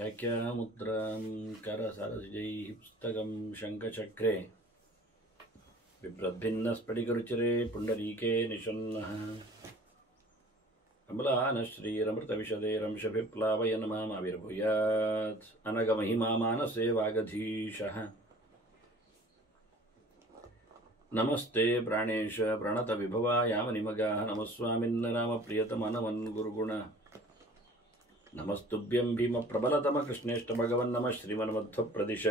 व्याख्यामुद्रां करसरसिजैः पुस्तकं शङ्खचक्रे बिभ्रद्भिन्नस्फटिकरुचिरे पुण्डरीके निषन्नः अम्लानश्रीरमृतविशदेरंशभिप्लावयन् मामाविर्भूयात् अनगमहिमा मानसे वागधीशः नमस्ते प्राणेश प्रणतविभवा यामनिमगाः नमस्वामिन् रामप्रियतमनमन् गुरुगुण नमस्तुभ्यं भीमप्रबलतमकृष्णेष्ट भगवन् नमः श्रीमन्मध्वप्रदिश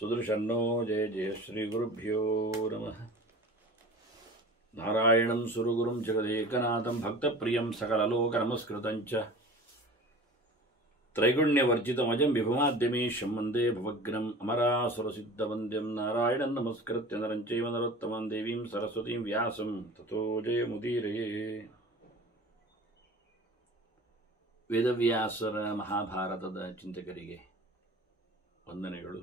सुदर्शन्नो जय जय श्रीगुरुभ्यो नमः नारायणं सुरगुरुं जगदेकनाथं भक्तप्रियं सकललोकनमस्कृतं च त्रैगुण्यवर्जितमजं विभुमाद्यमीशं वन्दे भवग्नम् अमरासुरसिद्धवन्द्यं नारायणं नमस्कृत्य नरं चैव नरोत्तमं देवीं सरस्वतीं व्यासं ततो जयमुदीरये. ವೇದವ್ಯಾಸರ ಮಹಾಭಾರತದ ಚಿಂತಕರಿಗೆ ವಂದನೆಗಳು.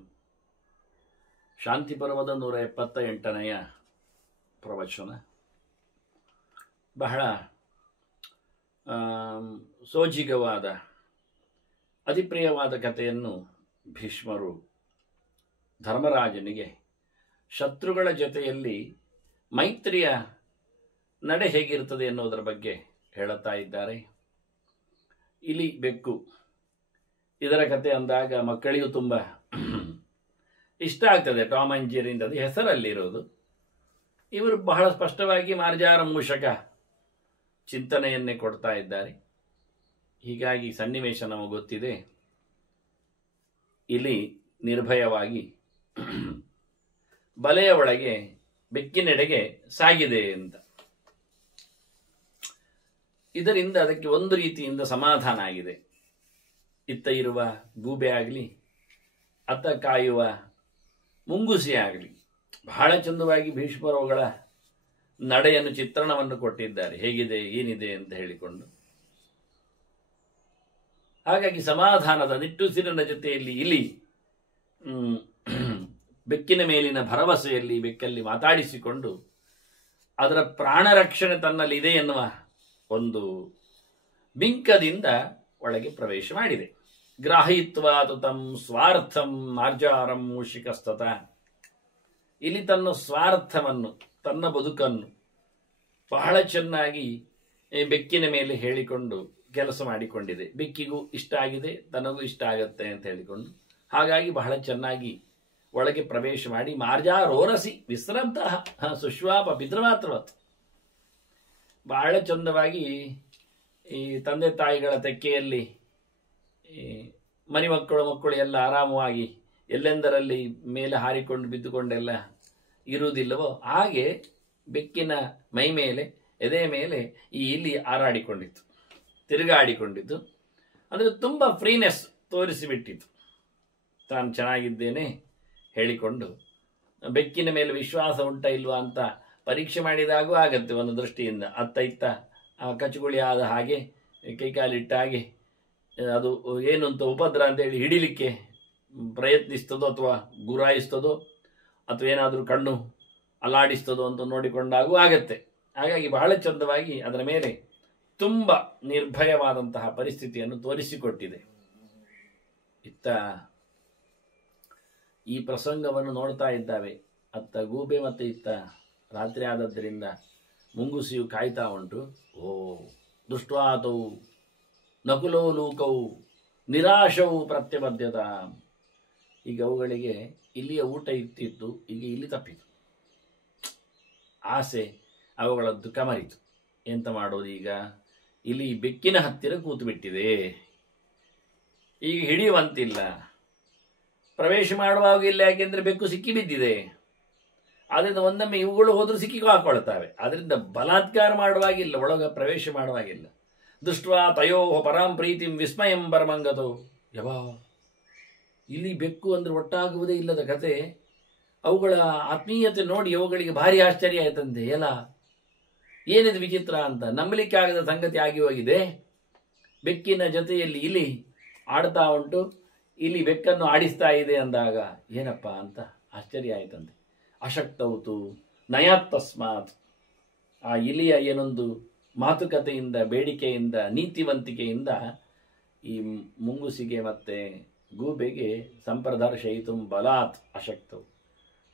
ಶಾಂತಿ ಪರ್ವದ 178ನೆಯ ಪ್ರವಚನ ಬಹಳ ಸೋಜಿಗವಾದ ಅತಿಪ್ರಿಯವಾದ ಕಥೆಯನ್ನು ಭೀಷ್ಮರು ಧರ್ಮರಾಜನಿಗೆ ಶತ್ರುಗಳ ಜೊತೆಯಲ್ಲಿ ಮೈತ್ರಿಯ ನಡೆ ಹೇಗಿರುತ್ತದೆ ಎನ್ನುವುದರ ಬಗ್ಗೆ ಹೇಳುತ್ತಾ ಇದ್ದಾರೆ. ಇಲಿ ಬೆಕ್ಕು ಇದರ ಕತೆ ಅಂದಾಗ ಮಕ್ಕಳಿಗೂ ತುಂಬ ಇಷ್ಟ ಆಗ್ತದೆ. ಟಾಮ್ ಅಂಡ್ ಜೆರಿ ಅಂತ ಹೆಸರಲ್ಲಿರೋದು. ಇವರು ಬಹಳ ಸ್ಪಷ್ಟವಾಗಿ ಮಾರ್ಜಾರ ಮೂಷಕ ಚಿಂತನೆಯನ್ನೇ ಕೊಡ್ತಾ ಇದ್ದಾರೆ. ಹೀಗಾಗಿ ಸನ್ನಿವೇಶ ನಮಗೆ ಗೊತ್ತಿದೆ. ಇಲಿ ನಿರ್ಭಯವಾಗಿ ಬಲೆಯ ಒಳಗೆ ಬೆಕ್ಕಿನೆಡೆಗೆ ಸಾಗಿದೆ ಅಂತ. ಇದರಿಂದ ಅದಕ್ಕೆ ಒಂದು ರೀತಿಯಿಂದ ಸಮಾಧಾನ ಆಗಿದೆ. ಇತ್ತ ಇರುವ ಗೂಬೆ ಆಗಲಿ ಅತ್ತ ಕಾಯುವ ಮುಂಗುಸಿ ಆಗಲಿ ಬಹಳ ಚಂದವಾಗಿ ಭೀಷ್ಮರವುಗಳ ನಡೆಯನ್ನು ಚಿತ್ರಣವನ್ನು ಕೊಟ್ಟಿದ್ದಾರೆ. ಹೇಗಿದೆ ಏನಿದೆ ಅಂತ ಹೇಳಿಕೊಂಡು. ಹಾಗಾಗಿ ಸಮಾಧಾನದ ನಿಟ್ಟುಸಿರಿನ ಜೊತೆಯಲ್ಲಿ ಇಲಿ ಬೆಕ್ಕಿನ ಮೇಲಿನ ಭರವಸೆಯಲ್ಲಿ ಬೆಕ್ಕಲ್ಲಿ ಮಾತಾಡಿಸಿಕೊಂಡು ಅದರ ಪ್ರಾಣ ರಕ್ಷಣೆ ತನ್ನಲ್ಲಿ ಇದೆ ಎನ್ನುವ ಒಂದು ಬಿಂಕದಿಂದ ಒಳಗೆ ಪ್ರವೇಶ ಮಾಡಿದೆ. ಗ್ರಾಹಿತ್ವಾ ತಂ ಸ್ವಾರ್ಥಂ ಮಾರ್ಜಾರಂ ಮೂಷಿಕಸ್ತತ. ಇಲ್ಲಿ ತನ್ನ ಸ್ವಾರ್ಥವನ್ನು ತನ್ನ ಬದುಕನ್ನು ಬಹಳ ಚೆನ್ನಾಗಿ ಬೆಕ್ಕಿನ ಮೇಲೆ ಹೇಳಿಕೊಂಡು ಕೆಲಸ ಮಾಡಿಕೊಂಡಿದೆ. ಬೆಕ್ಕಿಗೂ ಇಷ್ಟ ಆಗಿದೆ, ತನಗೂ ಇಷ್ಟ ಆಗತ್ತೆ ಅಂತ ಹೇಳಿಕೊಂಡು ಹಾಗಾಗಿ ಬಹಳ ಚೆನ್ನಾಗಿ ಒಳಗೆ ಪ್ರವೇಶ ಮಾಡಿ ಮಾರ್ಜಾರೋರಸಿ ವಿಶ್ರಾಂತಃ ಸುಶ್ವಾಪ ಪಿತೃಮಾತ್ರವತ್ ಬಹಳ ಚಂದವಾಗಿ ಈ ತಂದೆ ತಾಯಿಗಳ ತೆಕ್ಕೆಯಲ್ಲಿ ಮಕ್ಕಳು ಎಲ್ಲ ಆರಾಮವಾಗಿ ಎಲ್ಲೆಂದರಲ್ಲಿ ಮೇಲೆ ಹಾರಿಕೊಂಡು ಬಿದ್ದುಕೊಂಡೆಲ್ಲ ಇರುವುದಿಲ್ಲವೋ ಹಾಗೆ ಬೆಕ್ಕಿನ ಮೈ ಮೇಲೆ ಎದೆ ಮೇಲೆ ಈ ಇಲಿ ಹಾರಾಡಿಕೊಂಡಿತ್ತು, ತಿರುಗಾಡಿಕೊಂಡಿತ್ತು. ಅಂದರೆ ತುಂಬ ಫ್ರೀನೆಸ್ ತೋರಿಸಿಬಿಟ್ಟಿತ್ತು. ತಾನು ಚೆನ್ನಾಗಿದ್ದೇನೆ ಹೇಳಿಕೊಂಡು ಬೆಕ್ಕಿನ ಮೇಲೆ ವಿಶ್ವಾಸ ಉಂಟ ಇಲ್ವಾ ಅಂತ ಪರೀಕ್ಷೆ ಮಾಡಿದಾಗೂ ಆಗತ್ತೆ. ಒಂದು ದೃಷ್ಟಿಯಿಂದ ಅತ್ತ ಇತ್ತ ಕಚುಗುಳಿ ಆದ ಹಾಗೆ ಕೈಕಾಲಿಟ್ಟ ಹಾಗೆ ಅದು ಏನು ಅಂತ ಉಪದ್ರ ಅಂತೇಳಿ ಹಿಡಿಲಿಕ್ಕೆ ಪ್ರಯತ್ನಿಸ್ತದೋ ಅಥವಾ ಗುರಾಯಿಸ್ತದೋ ಅಥವಾ ಏನಾದರೂ ಕಣ್ಣು ಅಲ್ಲಾಡಿಸ್ತದೋ ಅಂತ ನೋಡಿಕೊಂಡಾಗೂ ಆಗತ್ತೆ. ಹಾಗಾಗಿ ಬಹಳ ಚಂದವಾಗಿ ಅದರ ಮೇಲೆ ತುಂಬ ನಿರ್ಭಯವಾದಂತಹ ಪರಿಸ್ಥಿತಿಯನ್ನು ತೋರಿಸಿಕೊಟ್ಟಿದೆ. ಇತ್ತ ಈ ಪ್ರಸಂಗವನ್ನು ನೋಡ್ತಾ ಇದ್ದಾವೆ ಅತ್ತ ಗೂಬೆ ಮತ್ತು ಇತ್ತ ರಾತ್ರಿ ಆದದ್ದರಿಂದ ಮುಂಗುಸಿಯು ಕಾಯ್ತಾ ಉಂಟು. ಓ ದೃಷ್ಟ್ವಾತವು ನಕುಲೋ ಲೂಕವು ನಿರಾಶವು ಪ್ರತ್ಯಬದ್ಧತ. ಈಗ ಅವುಗಳಿಗೆ ಇಲ್ಲಿಯ ಊಟ ಇತ್ತಿತ್ತು, ಈಗ ಇಲ್ಲಿ ತಪ್ಪಿತು. ಆಸೆ ಅವುಗಳದ್ದು ಕಮರಿತು. ಎಂತ ಮಾಡೋದು ಈಗ? ಇಲ್ಲಿ ಬೆಕ್ಕಿನ ಹತ್ತಿರ ಕೂತು ಬಿಟ್ಟಿದೆ. ಈಗ ಹಿಡಿಯುವಂತಿಲ್ಲ. ಪ್ರವೇಶ ಮಾಡುವಾಗ ಇಲ್ಲ, ಯಾಕೆಂದರೆ ಬೆಕ್ಕು ಸಿಕ್ಕಿ ಬಿದ್ದಿದೆ. ಆದ್ದರಿಂದ ಒಂದೊಮ್ಮೆ ಇವುಗಳು ಹೋದರೂ ಸಿಕ್ಕಿ ಹಾಕೊಳ್ತಾವೆ. ಅದರಿಂದ ಬಲಾತ್ಕಾರ ಮಾಡುವಾಗಿಲ್ಲ, ಒಳಗೆ ಪ್ರವೇಶ ಮಾಡುವಾಗಿಲ್ಲ. ದೃಷ್ಟ್ವಾ ತಯೋ ಪರಾಂ ಪ್ರೀತಿಂ ವಿಸ್ಮಯಂ ಪರಮಂಗತೋ. ಯವಾ ಇಲ್ಲಿ ಬೆಕ್ಕು ಅಂದರೆ ಒಟ್ಟಾಗುವುದೇ ಇಲ್ಲದ ಕತೆ. ಅವುಗಳ ಆತ್ಮೀಯತೆ ನೋಡಿ ಅವುಗಳಿಗೆ ಭಾರಿ ಆಶ್ಚರ್ಯ ಆಯ್ತಂತೆ. ಎಲ್ಲ ಏನಿದು ವಿಚಿತ್ರ ಅಂತ ನಂಬಲಿಕ್ಕೆ ಆಗದ ಸಂಗತಿ ಆಗಿ ಹೋಗಿದೆ. ಬೆಕ್ಕಿನ ಜೊತೆಯಲ್ಲಿ ಇಲಿ ಆಡ್ತಾ ಉಂಟು, ಇಲ್ಲಿ ಬೆಕ್ಕನ್ನು ಆಡಿಸ್ತಾ ಇದೆ ಅಂದಾಗ ಏನಪ್ಪ ಅಂತ ಆಶ್ಚರ್ಯ ಆಯ್ತಂತೆ. ಅಶಕ್ತೌತು ನಯಾತ್ ತಸ್ಮಾತ್. ಆ ಇಲಿಯ ಏನೊಂದು ಮಾತುಕತೆಯಿಂದ, ಬೇಡಿಕೆಯಿಂದ, ನೀತಿವಂತಿಕೆಯಿಂದ ಈ ಮುಂಗುಸಿಗೆ ಮತ್ತು ಗೂಬೆಗೆ ಸಂಪ್ರದರ್ಶಯಿತು ಬಲಾತ್ ಅಶಕ್ತವು.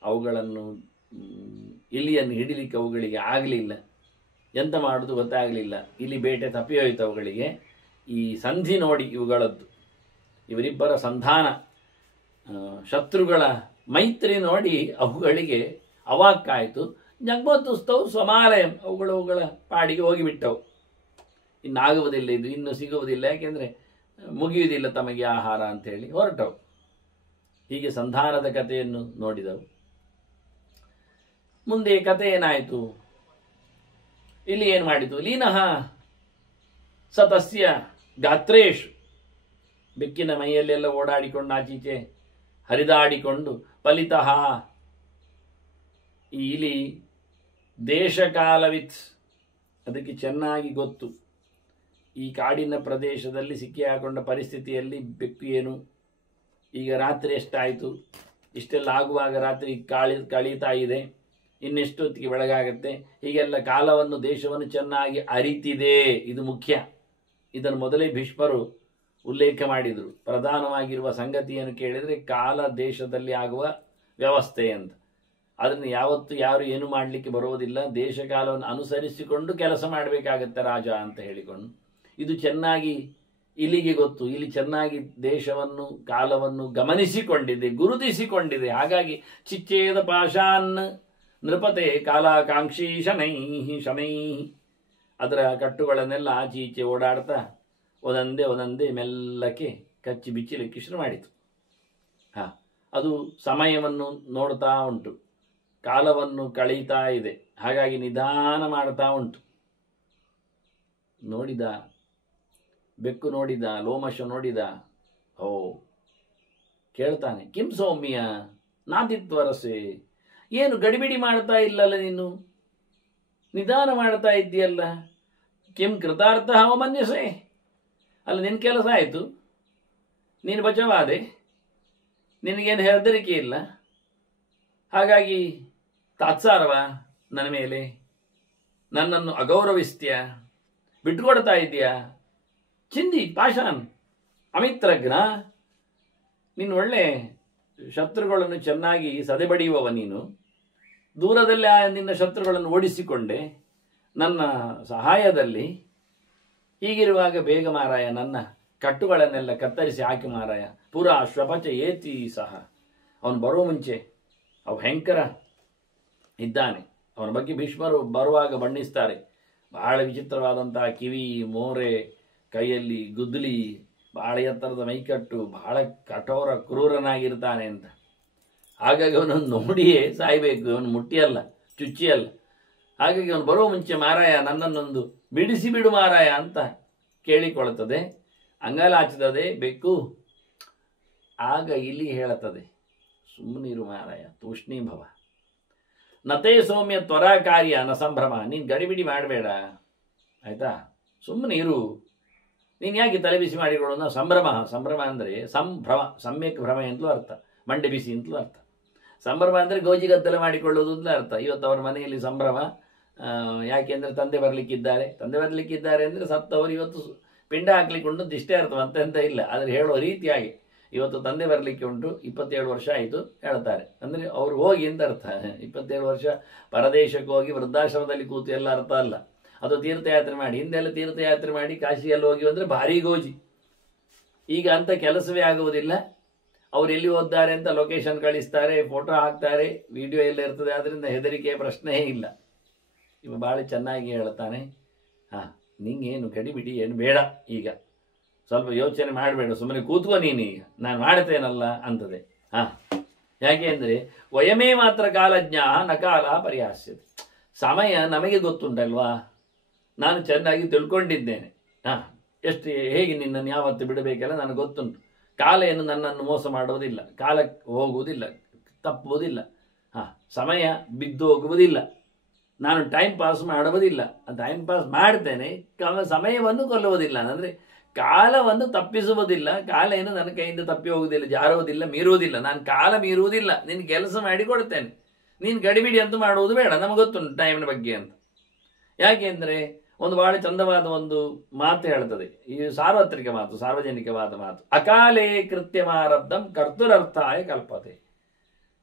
ಅವುಗಳನ್ನು ಇಲಿಯನ್ನು ಹಿಡಿಲಿಕ್ಕೆ ಅವುಗಳಿಗೆ ಆಗಲಿಲ್ಲ. ಎಂತ ಮಾಡೋದು ಗೊತ್ತಾಗಲಿಲ್ಲ. ಇಲ್ಲಿ ಬೇಟೆ ತಪ್ಪಿಯೋಯ್ತು ಅವುಗಳಿಗೆ. ಈ ಸಂಧಿ ನೋಡಿ ಇವುಗಳದ್ದು, ಇವರಿಬ್ಬರ ಸಂಧಾನ, ಶತ್ರುಗಳ ಮೈತ್ರಿ ನೋಡಿ ಅವುಗಳಿಗೆ ಅವಾಕ್ಕಾಯಿತು. ಜಗ್ಮತ್ತುಸ್ತವು ಸ್ವಮಾಲಯಂ, ಅವುಗಳ ಪಾಡಿಗೆ ಹೋಗಿಬಿಟ್ಟವು. ಇನ್ನಾಗುವುದಿಲ್ಲ, ಇದು ಇನ್ನು ಸಿಗುವುದಿಲ್ಲ, ಯಾಕೆಂದರೆ ಮುಗಿಯುವುದಿಲ್ಲ ತಮಗೆ ಆಹಾರ ಅಂಥೇಳಿ ಹೊರಟವು. ಹೀಗೆ ಸಂಧಾನದ ಕಥೆಯನ್ನು ನೋಡಿದವು. ಮುಂದೆ ಕಥೆ ಏನಾಯಿತು? ಇಲ್ಲಿ ಏನು ಮಾಡಿತು? ಲೀನಃ ಸತಸ್ಯ ಗಾತ್ರೇಶು, ಬೆಕ್ಕಿನ ಮೈಯಲ್ಲೆಲ್ಲ ಓಡಾಡಿಕೊಂಡು ಆಚೀಚೆ ಹರಿದಾಡಿಕೊಂಡು, ಫಲಿತಃ, ಈ ಇಲಿ ದೇಶಕಾಲವಿತ್, ಅದಕ್ಕೆ ಚೆನ್ನಾಗಿ ಗೊತ್ತು ಈ ಕಾಡಿನ ಪ್ರದೇಶದಲ್ಲಿ ಸಿಕ್ಕಿ ಹಾಕೊಂಡ ಪರಿಸ್ಥಿತಿಯಲ್ಲಿ ಬೆಕ್ಕು ಏನು, ಈಗ ರಾತ್ರಿ ಎಷ್ಟಾಯಿತು, ಇಷ್ಟೆಲ್ಲ ಆಗುವಾಗ ರಾತ್ರಿ ಕಳೀತಾ ಇದೆ, ಇನ್ನೆಷ್ಟೊತ್ತಿಗೆ ಬೆಳಗಾಗತ್ತೆ, ಹೀಗೆಲ್ಲ ಕಾಲವನ್ನು ದೇಶವನ್ನು ಚೆನ್ನಾಗಿ ಅರಿತಿದೆ. ಇದು ಮುಖ್ಯ. ಇದನ್ನು ಮೊದಲೇ ಭೀಷ್ಮರು ಉಲ್ಲೇಖ ಮಾಡಿದರು. ಪ್ರಧಾನವಾಗಿರುವ ಸಂಗತಿಯನ್ನು ಕೇಳಿದರೆ ಕಾಲ ದೇಶದಲ್ಲಿ ಆಗುವ ವ್ಯವಸ್ಥೆ ಅಂತ. ಅದನ್ನು ಯಾವತ್ತು ಯಾರು ಏನು ಮಾಡಲಿಕ್ಕೆ ಬರೋದಿಲ್ಲ. ದೇಶ ಕಾಲವನ್ನು ಅನುಸರಿಸಿಕೊಂಡು ಕೆಲಸ ಮಾಡಬೇಕಾಗತ್ತೆ ರಾಜ ಅಂತ ಹೇಳಿಕೊಂಡು. ಇದು ಚೆನ್ನಾಗಿ ಇಲಿಗೆ ಗೊತ್ತು. ಇಲ್ಲಿ ಚೆನ್ನಾಗಿ ದೇಶವನ್ನು ಕಾಲವನ್ನು ಗಮನಿಸಿಕೊಂಡಿದೆ, ಗುರುತಿಸಿಕೊಂಡಿದೆ. ಹಾಗಾಗಿ ಚಿಚ್ಚೇದ ಪಾಶಾನ್ ನೃಪತೆ ಕಾಲಾಕಾಂಕ್ಷಿ ಶನೈ ಶನೈ, ಅದರ ಕಟ್ಟುಗಳನ್ನೆಲ್ಲ ಆಚೆ ಈಚೆ ಓಡಾಡ್ತಾ ಒಂದೊಂದೇ ಮೆಲ್ಲಕ್ಕೆ ಕಚ್ಚಿ ಬಿಚ್ಚಲಿಕ್ಕೆ ಶುರು ಮಾಡಿತು. ಅದು ಸಮಯವನ್ನು ನೋಡ್ತಾ ಉಂಟು, ಕಾಲವನ್ನು ಕಳೀತಾ ಇದೆ. ಹಾಗಾಗಿ ನಿಧಾನ ಮಾಡ್ತಾ ಉಂಟು. ನೋಡಿದ ಬೆಕ್ಕು, ನೋಡಿದ ಲೋಮಶ, ನೋಡಿದ. ಓ, ಕೇಳ್ತಾನೆ, ಕಿಂ ಸೌಮ್ಯ ನಾತಿತ್ವರಸೆ, ಏನು ಗಡಿಬಿಡಿ ಮಾಡ್ತಾ ಇಲ್ಲಲ್ಲ ನೀನು, ನಿಧಾನ ಮಾಡ್ತಾ ಇದ್ದೀಯಲ್ಲ. ಕಿಂ ಕೃತಾರ್ಥ ಮನ್ಯಸೆ, ಅಲ್ಲ ನಿನ್ನ ಕೆಲಸ ಆಯಿತು, ನೀನು ಬಚಾವಾದೆ, ನಿನಗೇನು ಹೆದರಿಕೆ ಇಲ್ಲ. ಹಾಗಾಗಿ ತಾತ್ಸಾರವ ನನ್ನ ಮೇಲೆ, ನನ್ನನ್ನು ಅಗೌರವಿಸ್ತೀಯ, ಬಿಟ್ಕೊಡ್ತಾ ಇದ್ದೀಯಾ. ಚಿಂದಿ ಪಾಷಾನ್ ಅಮಿತ್ರಜ್ಞ, ನೀನು ಒಳ್ಳೆ ಶತ್ರುಗಳನ್ನು ಚೆನ್ನಾಗಿ ಸದೆಬಡಿಯುವವ. ನೀನು ದೂರದಲ್ಲಿ ನಿನ್ನ ಶತ್ರುಗಳನ್ನು ಓಡಿಸಿಕೊಂಡೆ ನನ್ನ ಸಹಾಯದಲ್ಲಿ. ಹೀಗಿರುವಾಗ ಬೇಗ ಮಾರಾಯ ನನ್ನ ಕಟ್ಟುಗಳನ್ನೆಲ್ಲ ಕತ್ತರಿಸಿ ಹಾಕಿ ಮಾರಾಯ. ಪುರ ಶ್ವಪಚ ಏತಿ ಸಹ, ಅವನು ಬರುವ ಮುಂಚೆ ಅವು ಭಯಂಕರ ಇದ್ದಾನೆ. ಅವನ ಬಗ್ಗೆ ಭೀಷ್ಮರು ಬರುವಾಗ ಬಣ್ಣಿಸ್ತಾರೆ. ಬಹಳ ವಿಚಿತ್ರವಾದಂತಹ ಕಿವಿ, ಮೋರೆ, ಕೈಯಲ್ಲಿ ಗುದ್ದಲಿ, ಬಹಳ ಎತ್ತರದ ಮೈಕಟ್ಟು, ಬಹಳ ಕಠೋರ ಕ್ರೂರನಾಗಿರ್ತಾನೆ ಅಂತ. ಹಾಗಾಗಿ ಅವನನ್ನು ನೋಡಿಯೇ ಸಾಯಬೇಕು, ಅವನು ಮುಟ್ಟಿಯಲ್ಲ, ಚುಚ್ಚಿಯಲ್ಲ. ಹಾಗಾಗಿ ಅವನು ಬರುವ ಮುಂಚೆ ಮಾರಾಯ ನನ್ನನ್ನೊಂದು ಬಿಡಿಸಿ ಬಿಡು ಮಾರಾಯ ಅಂತ ಕೇಳಿಕೊಳ್ಳುತ್ತದೆ. ಅಂಗಲಾಚಿದದೆ ಬೆಕ್ಕು. ಆಗ ಇಲ್ಲಿ ಹೇಳುತ್ತದೆ, ಸುಮ್ಮನಿರು ಮಾರಾಯ, ತೂಷ್ಣೀಭವ, ನತೇ ಸೌಮ್ಯ ತ್ವರಾ ಕಾರ್ಯ ನ ಸಂಭ್ರಮ. ನೀನು ಗಡಿಬಿಡಿ ಮಾಡಬೇಡ, ಆಯಿತಾ, ಸುಮ್ಮನೆ ಇರು. ನೀನು ಯಾಕೆ ತಲೆ ಬಿಸಿ ಮಾಡಿಕೊಳ್ಳೋದು? ಸಂಭ್ರಮ, ಸಂಭ್ರಮ ಅಂದರೆ ಸಂಭ್ರಮ, ಸಮ್ಯಕ್ ಭ್ರಮ ಅಂತಲೂ ಅರ್ಥ, ಮಂಡೆ ಬಿಸಿ ಅಂತಲೂ ಅರ್ಥ. ಸಂಭ್ರಮ ಅಂದರೆ ಗೋಜಿಗದ್ದಲ ಮಾಡಿಕೊಳ್ಳೋದು ಅಂತ ಅರ್ಥ. ಇವತ್ತು ಅವರ ಮನೆಯಲ್ಲಿ ಸಂಭ್ರಮ. ಯಾಕೆಂದರೆ ತಂದೆ ಬರಲಿಕ್ಕಿದ್ದಾರೆ ಅಂದರೆ ಸತ್ತವರು ಇವತ್ತು ಪಿಂಡ ಹಾಕ್ಲಿಕ್ಕೆ ಉಂಟು, ಇಷ್ಟೇ ಅರ್ಥ, ಅಂತ ಇಲ್ಲ. ಆದರೆ ಹೇಳೋ ರೀತಿಯಾಗಿ ಇವತ್ತು ತಂದೆ ಬರಲಿಕ್ಕೆ ಉಂಟು, 27 ವರ್ಷ ಆಯಿತು ಹೇಳ್ತಾರೆ. ಅಂದರೆ ಅವರು ಹೋಗಿ ಅಂತ ಅರ್ಥ. 27 ವರ್ಷ ಪರದೇಶಕ್ಕೆ ಹೋಗಿ ವೃದ್ಧಾಶ್ರಮದಲ್ಲಿ ಕೂತು ಎಲ್ಲ ಅರ್ಥ ಅಲ್ಲ. ಅದು ತೀರ್ಥಯಾತ್ರೆ ಮಾಡಿ, ಹಿಂದೆಲ್ಲ ತೀರ್ಥಯಾತ್ರೆ ಮಾಡಿ ಕಾಶಿಯಲ್ಲಿ ಹೋಗಿ ಅಂದರೆ ಭಾರಿ ಗೋಜಿ. ಈಗ ಅಂಥ ಕೆಲಸವೇ ಆಗುವುದಿಲ್ಲ. ಅವ್ರು ಎಲ್ಲಿ ಓದ್ತಾರೆ ಅಂತ ಲೊಕೇಶನ್ ಕಳಿಸ್ತಾರೆ, ಫೋಟೋ ಹಾಕ್ತಾರೆ, ವಿಡಿಯೋ ಎಲ್ಲ ಇರ್ತದೆ. ಆದ್ದರಿಂದ ಹೆದರಿಕೆಯ ಪ್ರಶ್ನೆಯೇ ಇಲ್ಲ. ಇವ ಭಾಳ ಚೆನ್ನಾಗಿ ಹೇಳ್ತಾನೆ, ನಿಂಗೇನು ಗಡಿಬಿಡಿ ಏನು ಬೇಡ, ಈಗ ಸ್ವಲ್ಪ ಯೋಚನೆ ಮಾಡಬೇಡ, ಸುಮ್ಮನೆ ಕೂತ್ಕೋ ನೀನೀಗ, ನಾನು ಮಾಡ್ತೇನಲ್ಲ ಅಂತದೆ. ಯಾಕೆ ಅಂದರೆ ವಯಮೇ ಮಾತ್ರ ಕಾಲಜ್ಞ ನ ಕಾಲ ಪರಿಹಾಸ್ಯತೆ. ಸಮಯ ನಮಗೆ ಗೊತ್ತುಂಟಲ್ವಾ, ನಾನು ಚೆನ್ನಾಗಿ ತಿಳ್ಕೊಂಡಿದ್ದೇನೆ. ಎಷ್ಟು ಹೇಗೆ ನಿನ್ನನ್ನು ಯಾವತ್ತು ಬಿಡಬೇಕೆಲ್ಲ ನನಗೆ ಗೊತ್ತುಂಟು. ಕಾಲ ಏನು ನನ್ನನ್ನು ಮೋಸ ಮಾಡುವುದಿಲ್ಲ, ಕಾಲಕ್ಕೆ ಹೋಗುವುದಿಲ್ಲ, ತಪ್ಪುವುದಿಲ್ಲ, ಸಮಯ ಬಿದ್ದು ಹೋಗುವುದಿಲ್ಲ, ನಾನು ಟೈಮ್ ಪಾಸ್ ಮಾಡುವುದಿಲ್ಲ. ಟೈಮ್ ಪಾಸ್ ಮಾಡ್ತೇನೆ, ಸಮಯವನ್ನು ಕೊಲ್ಲುವುದಿಲ್ಲ. ಅಂದರೆ ಕಾಲವನ್ನು ತಪ್ಪಿಸುವುದಿಲ್ಲ. ಕಾಲ ಏನು ನನ್ನ ಕೈಯಿಂದ ತಪ್ಪಿ ಹೋಗುವುದಿಲ್ಲ, ಜಾರುವುದಿಲ್ಲ, ಮೀರುವುದಿಲ್ಲ. ನಾನು ಕಾಲ ಮೀರುವುದಿಲ್ಲ, ನಿನ್ನ ಕೆಲಸ ಮಾಡಿ ಕೊಡ್ತೇನೆ. ನೀನು ಗಡಿಬಿಡಿ ಅಂತೂ ಮಾಡುವುದು ಬೇಡ, ನಮಗೆ ಗೊತ್ತುಂಟು ಟೈಮಿನ ಬಗ್ಗೆ ಅಂತ. ಯಾಕೆಂದರೆ ಒಂದು ಬಹಳ ಚಂದವಾದ ಒಂದು ಮಾತು ಹೇಳ್ತದೆ, ಈ ಸಾರ್ವತ್ರಿಕ ಮಾತು, ಸಾರ್ವಜನಿಕವಾದ ಮಾತು. ಅಕಾಲೇ ಕೃತ್ಯಮಾರಬ್ಧಂ ಕರ್ತುರರ್ಥಾಯ ಕಲ್ಪತೆ.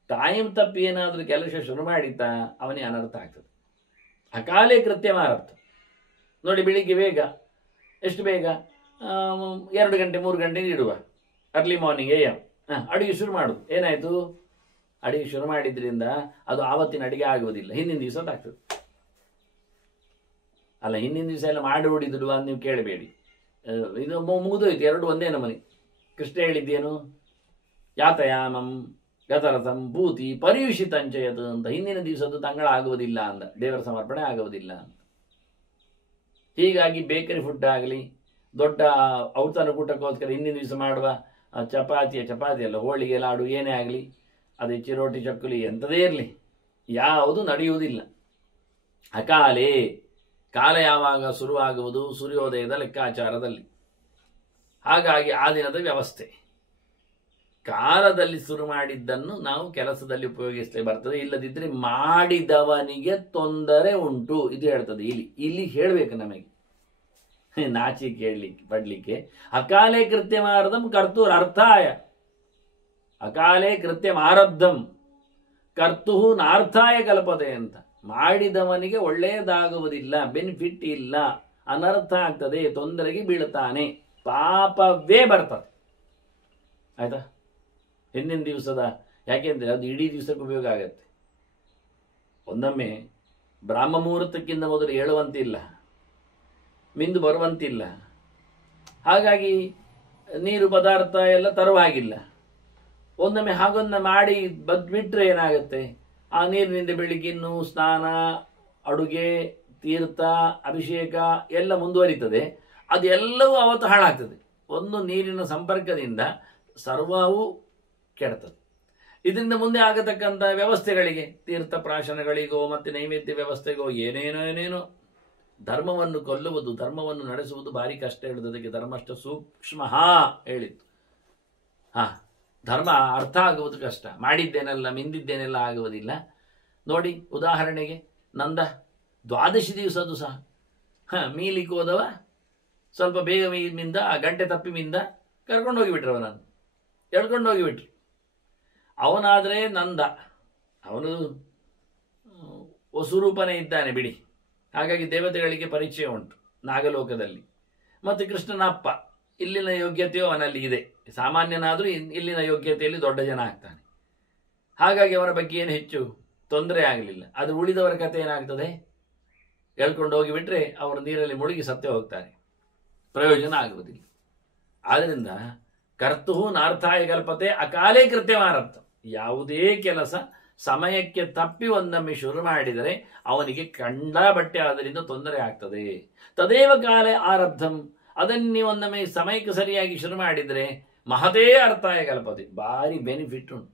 ಟೈಮ್ ತಪ್ಪಿ ಏನಾದರೂ ಕೆಲಸ ಶುರು ಮಾಡಿತಾ ಅವನಿಗೆ ಅನರ್ಥ ಆಗ್ತದೆ. ಅಕಾಲೇ ಕೃತ್ಯಮಾರಬ್ಧ. ನೋಡಿ, ಬೆಳಿಗ್ಗೆ ಬೇಗ, ಎಷ್ಟು ಬೇಗ, 2 ಗಂಟೆ 3 ಗಂಟೆಗೆ ಇಡುವ, ಅರ್ಲಿ ಮಾರ್ನಿಂಗ್ AM ಅಡುಗೆ ಶುರು ಮಾಡು. ಏನಾಯಿತು? ಅಡುಗೆ ಶುರು ಮಾಡಿದ್ರಿಂದ ಅದು ಆವತ್ತಿನ ಅಡುಗೆ ಆಗುವುದಿಲ್ಲ, ಹಿಂದಿನ ದಿವಸ ಆಗ್ತದೆ. ಅಲ್ಲ, ಹಿಂದಿನ ದಿವಸ ಎಲ್ಲ ಮಾಡಿ ಹೊಡಿದ್ರು ಅಂತ ನೀವು ಕೇಳಬೇಡಿ. ಇದು ಮುಗಿದೋಯ್ತು, 2 ಒಂದೇ ನಮನಿ. ಕೃಷ್ಣ ಹೇಳಿದ್ದೇನು? ಯಾತಯಾಮಂ ಗತರಥಂ ಭೂತಿ ಪರಿಯುಷಿತಂಚಯತು ಅಂತ. ಹಿಂದಿನ ದಿವಸದ್ದು ತಂಗಳ ಆಗುವುದಿಲ್ಲ ಅಂದ, ದೇವರ ಸಮರ್ಪಣೆ ಆಗುವುದಿಲ್ಲ ಅಂತ. ಹೀಗಾಗಿ ಬೇಕರಿ ಫುಡ್ ಆಗಲಿ, ದೊಡ್ಡ ಔತಣ ಕೂಟಕ್ಕೋಸ್ಕರ ಹಿಂದಿನ ದಿವಸ ಮಾಡುವ ಚಪಾತಿ ಅಲ್ಲ, ಹೋಳಿಗೆ ಲಾಡು ಏನೇ ಆಗಲಿ, ಅದೇ ಚಿರೋಟಿ ಚಕ್ಕುಲಿ ಎಂಥದೇ ಇರಲಿ, ಯಾವುದು ನಡೆಯುವುದಿಲ್ಲ. ಅಕಾಲೇ, ಕಾಲ ಯಾವಾಗ ಶುರುವಾಗುವುದು? ಸೂರ್ಯೋದಯದ ಲೆಕ್ಕಾಚಾರದಲ್ಲಿ. ಹಾಗಾಗಿ ಆ ದಿನದ ವ್ಯವಸ್ಥೆ. ಕಾಲದಲ್ಲಿ ಶುರು ಮಾಡಿದ್ದನ್ನು ನಾವು ಕೆಲಸದಲ್ಲಿ ಉಪಯೋಗಿಸಲೇ ಬರ್ತದೆ, ಇಲ್ಲದಿದ್ದರೆ ಮಾಡಿದವನಿಗೆ ತೊಂದರೆ ಉಂಟು. ಇದು ಹೇಳ್ತದೆ ಇಲ್ಲಿ ಹೇಳಬೇಕು ನಮಗೆ, ನಾಚಿ ಪಡ್ಲಿಕ್ಕೆ. ಅಕಾಲೇ ಕೃತ್ಯಮಾರಬ್ಧಂ ಕರ್ತುರ್ ಅರ್ಥಾಯ. ಅಕಾಲೇ ಕೃತ್ಯಮಾರಬ್ಧಂ ಕರ್ತು ನಾರ್ಥಾಯ ಕಲ್ಪತೆ ಅಂತ. ಮಾಡಿದವನಿಗೆ ಒಳ್ಳೆಯದಾಗುವುದಿಲ್ಲ, ಬೆನಿಫಿಟ್ ಇಲ್ಲ, ಅನರ್ಥ ಆಗ್ತದೆ, ತೊಂದರೆಗೆ ಬೀಳುತ್ತಾನೆ, ಪಾಪವೇ ಬರ್ತದೆ. ಆಯ್ತಾ? ಹಿಂದಿನ ದಿವಸದ, ಯಾಕೆಂದರೆ ಅದು ಇಡೀ ದಿವಸಕ್ಕೆ ಉಪಯೋಗ ಆಗತ್ತೆ. ಒಂದೊಮ್ಮೆ ಬ್ರಾಹ್ಮ ಮುಹೂರ್ತಕ್ಕಿಂತ ಮೊದಲು ಹೇಳುವಂತಿಲ್ಲ, ಮಿಂದು ಬರುವಂತಿಲ್ಲ. ಹಾಗಾಗಿ ನೀರು ಪದಾರ್ಥ ಎಲ್ಲ ತರುವಾಗಿಲ್ಲ. ಒಂದೊಮ್ಮೆ ಹಾಗೊಂದು ಮಾಡಿ ಬಿಟ್ಟರೆ ಏನಾಗುತ್ತೆ? ಆ ನೀರಿನಿಂದ ಬೆಳಿಗ್ಗಿನ್ನು ಸ್ನಾನ, ಅಡುಗೆ, ತೀರ್ಥ, ಅಭಿಷೇಕ ಎಲ್ಲ ಮುಂದುವರಿತದೆ. ಅದೆಲ್ಲವೂ ಅವತ್ತು ಹಾಳಾಗ್ತದೆ. ಒಂದು ನೀರಿನ ಸಂಪರ್ಕದಿಂದ ಸರ್ವವೂ ಕೆಡ್ತದೆ. ಇದರಿಂದ ಮುಂದೆ ಆಗತಕ್ಕಂಥ ವ್ಯವಸ್ಥೆಗಳಿಗೆ, ತೀರ್ಥ ಪ್ರಾಶನಗಳಿಗೋ ಮತ್ತು ನೈವೇದ್ಯ ವ್ಯವಸ್ಥೆಗೋ ಏನೇನೋ ಧರ್ಮವನ್ನು ಕೊಲ್ಲುವುದು, ಧರ್ಮವನ್ನು ನಡೆಸುವುದು ಭಾರಿ ಕಷ್ಟ. ಹೇಳುವುದಕ್ಕೆ ಧರ್ಮಷ್ಟ ಸೂಕ್ಷ್ಮ ಹೇಳಿತ್ತು. ಧರ್ಮ ಅರ್ಥ ಆಗುವುದು ಕಷ್ಟ. ಮಾಡಿದ್ದೇನೆಲ್ಲ ಮಿಂದಿದ್ದೇನೆಲ್ಲ ಆಗುವುದಿಲ್ಲ. ನೋಡಿ, ಉದಾಹರಣೆಗೆ ನಂದ ದ್ವಾದಶಿ ದಿವಸದ್ದು ಸಹ ಮೀಲಿಕ್ಕೆ ಹೋದವ ಸ್ವಲ್ಪ ಬೇಗ ಮಿಂದ, ಗಂಟೆ ತಪ್ಪಿ ಮಿಂದ, ಕರ್ಕೊಂಡು ಹೋಗಿಬಿಟ್ರು ಅವನನ್ನು, ಎಳ್ಕೊಂಡು ಹೋಗಿಬಿಟ್ರು. ಅವನಾದರೆ ನಂದ, ಅವನು ವಸುರೂಪನೇ ಇದ್ದಾನೆ ಬಿಡಿ. ಹಾಗಾಗಿ ದೇವತೆಗಳಿಗೆ ಪರಿಚಯ ಉಂಟು ನಾಗಲೋಕದಲ್ಲಿ. ಮತ್ತು ಕೃಷ್ಣನ ಅಪ್ಪ, ಇಲ್ಲಿನ ಯೋಗ್ಯತೆಯೋ ಅವನಲ್ಲಿ ಇದೆ. ಸಾಮಾನ್ಯನಾದರೂ ಇಲ್ಲಿನ ಯೋಗ್ಯತೆಯಲ್ಲಿ ದೊಡ್ಡ ಜನ ಆಗ್ತಾನೆ. ಹಾಗಾಗಿ ಅವನ ಬಗ್ಗೆ ಏನು ಹೆಚ್ಚು ತೊಂದರೆ ಆಗಲಿಲ್ಲ. ಅದು ಉಳಿದವರ ಕಥೆ ಏನಾಗ್ತದೆ? ಎಳ್ಕೊಂಡು ಹೋಗಿಬಿಟ್ರೆ ಅವರು ನೀರಲ್ಲಿ ಮುಳುಗಿ ಸತ್ತೇ ಹೋಗ್ತಾರೆ, ಪ್ರಯೋಜನ ಆಗುವುದಿಲ್ಲ. ಆದ್ದರಿಂದ ಕರ್ತು ನಾರ್ಥಾಯ ಕಲ್ಪತೆ ಅಕಾಲೇ ಕೃತ್ಯಮಾರಬ್ಧ. ಯಾವುದೇ ಕೆಲಸ ಸಮಯಕ್ಕೆ ತಪ್ಪಿ ಒಂದೊಮ್ಮೆ ಶುರು ಮಾಡಿದರೆ ಅವನಿಗೆ ಕಂಡಬಟ್ಟೆ ಅದರಿಂದ ತೊಂದರೆ ಆಗ್ತದೆ. ತದೇವ ಕಾಲೇ ಆರಬ್ಧಂ. ಅದನ್ನು ನೀವು ಒಂದೊಮ್ಮೆ ಸಮಯಕ್ಕೆ ಸರಿಯಾಗಿ ಶುರು ಮಾಡಿದರೆ ಮಹತೇ ಅರ್ಥಾಯ ಕಲ್ಪತೆ, ಭಾರಿ ಬೆನಿಫಿಟ್ ಉಂಟು.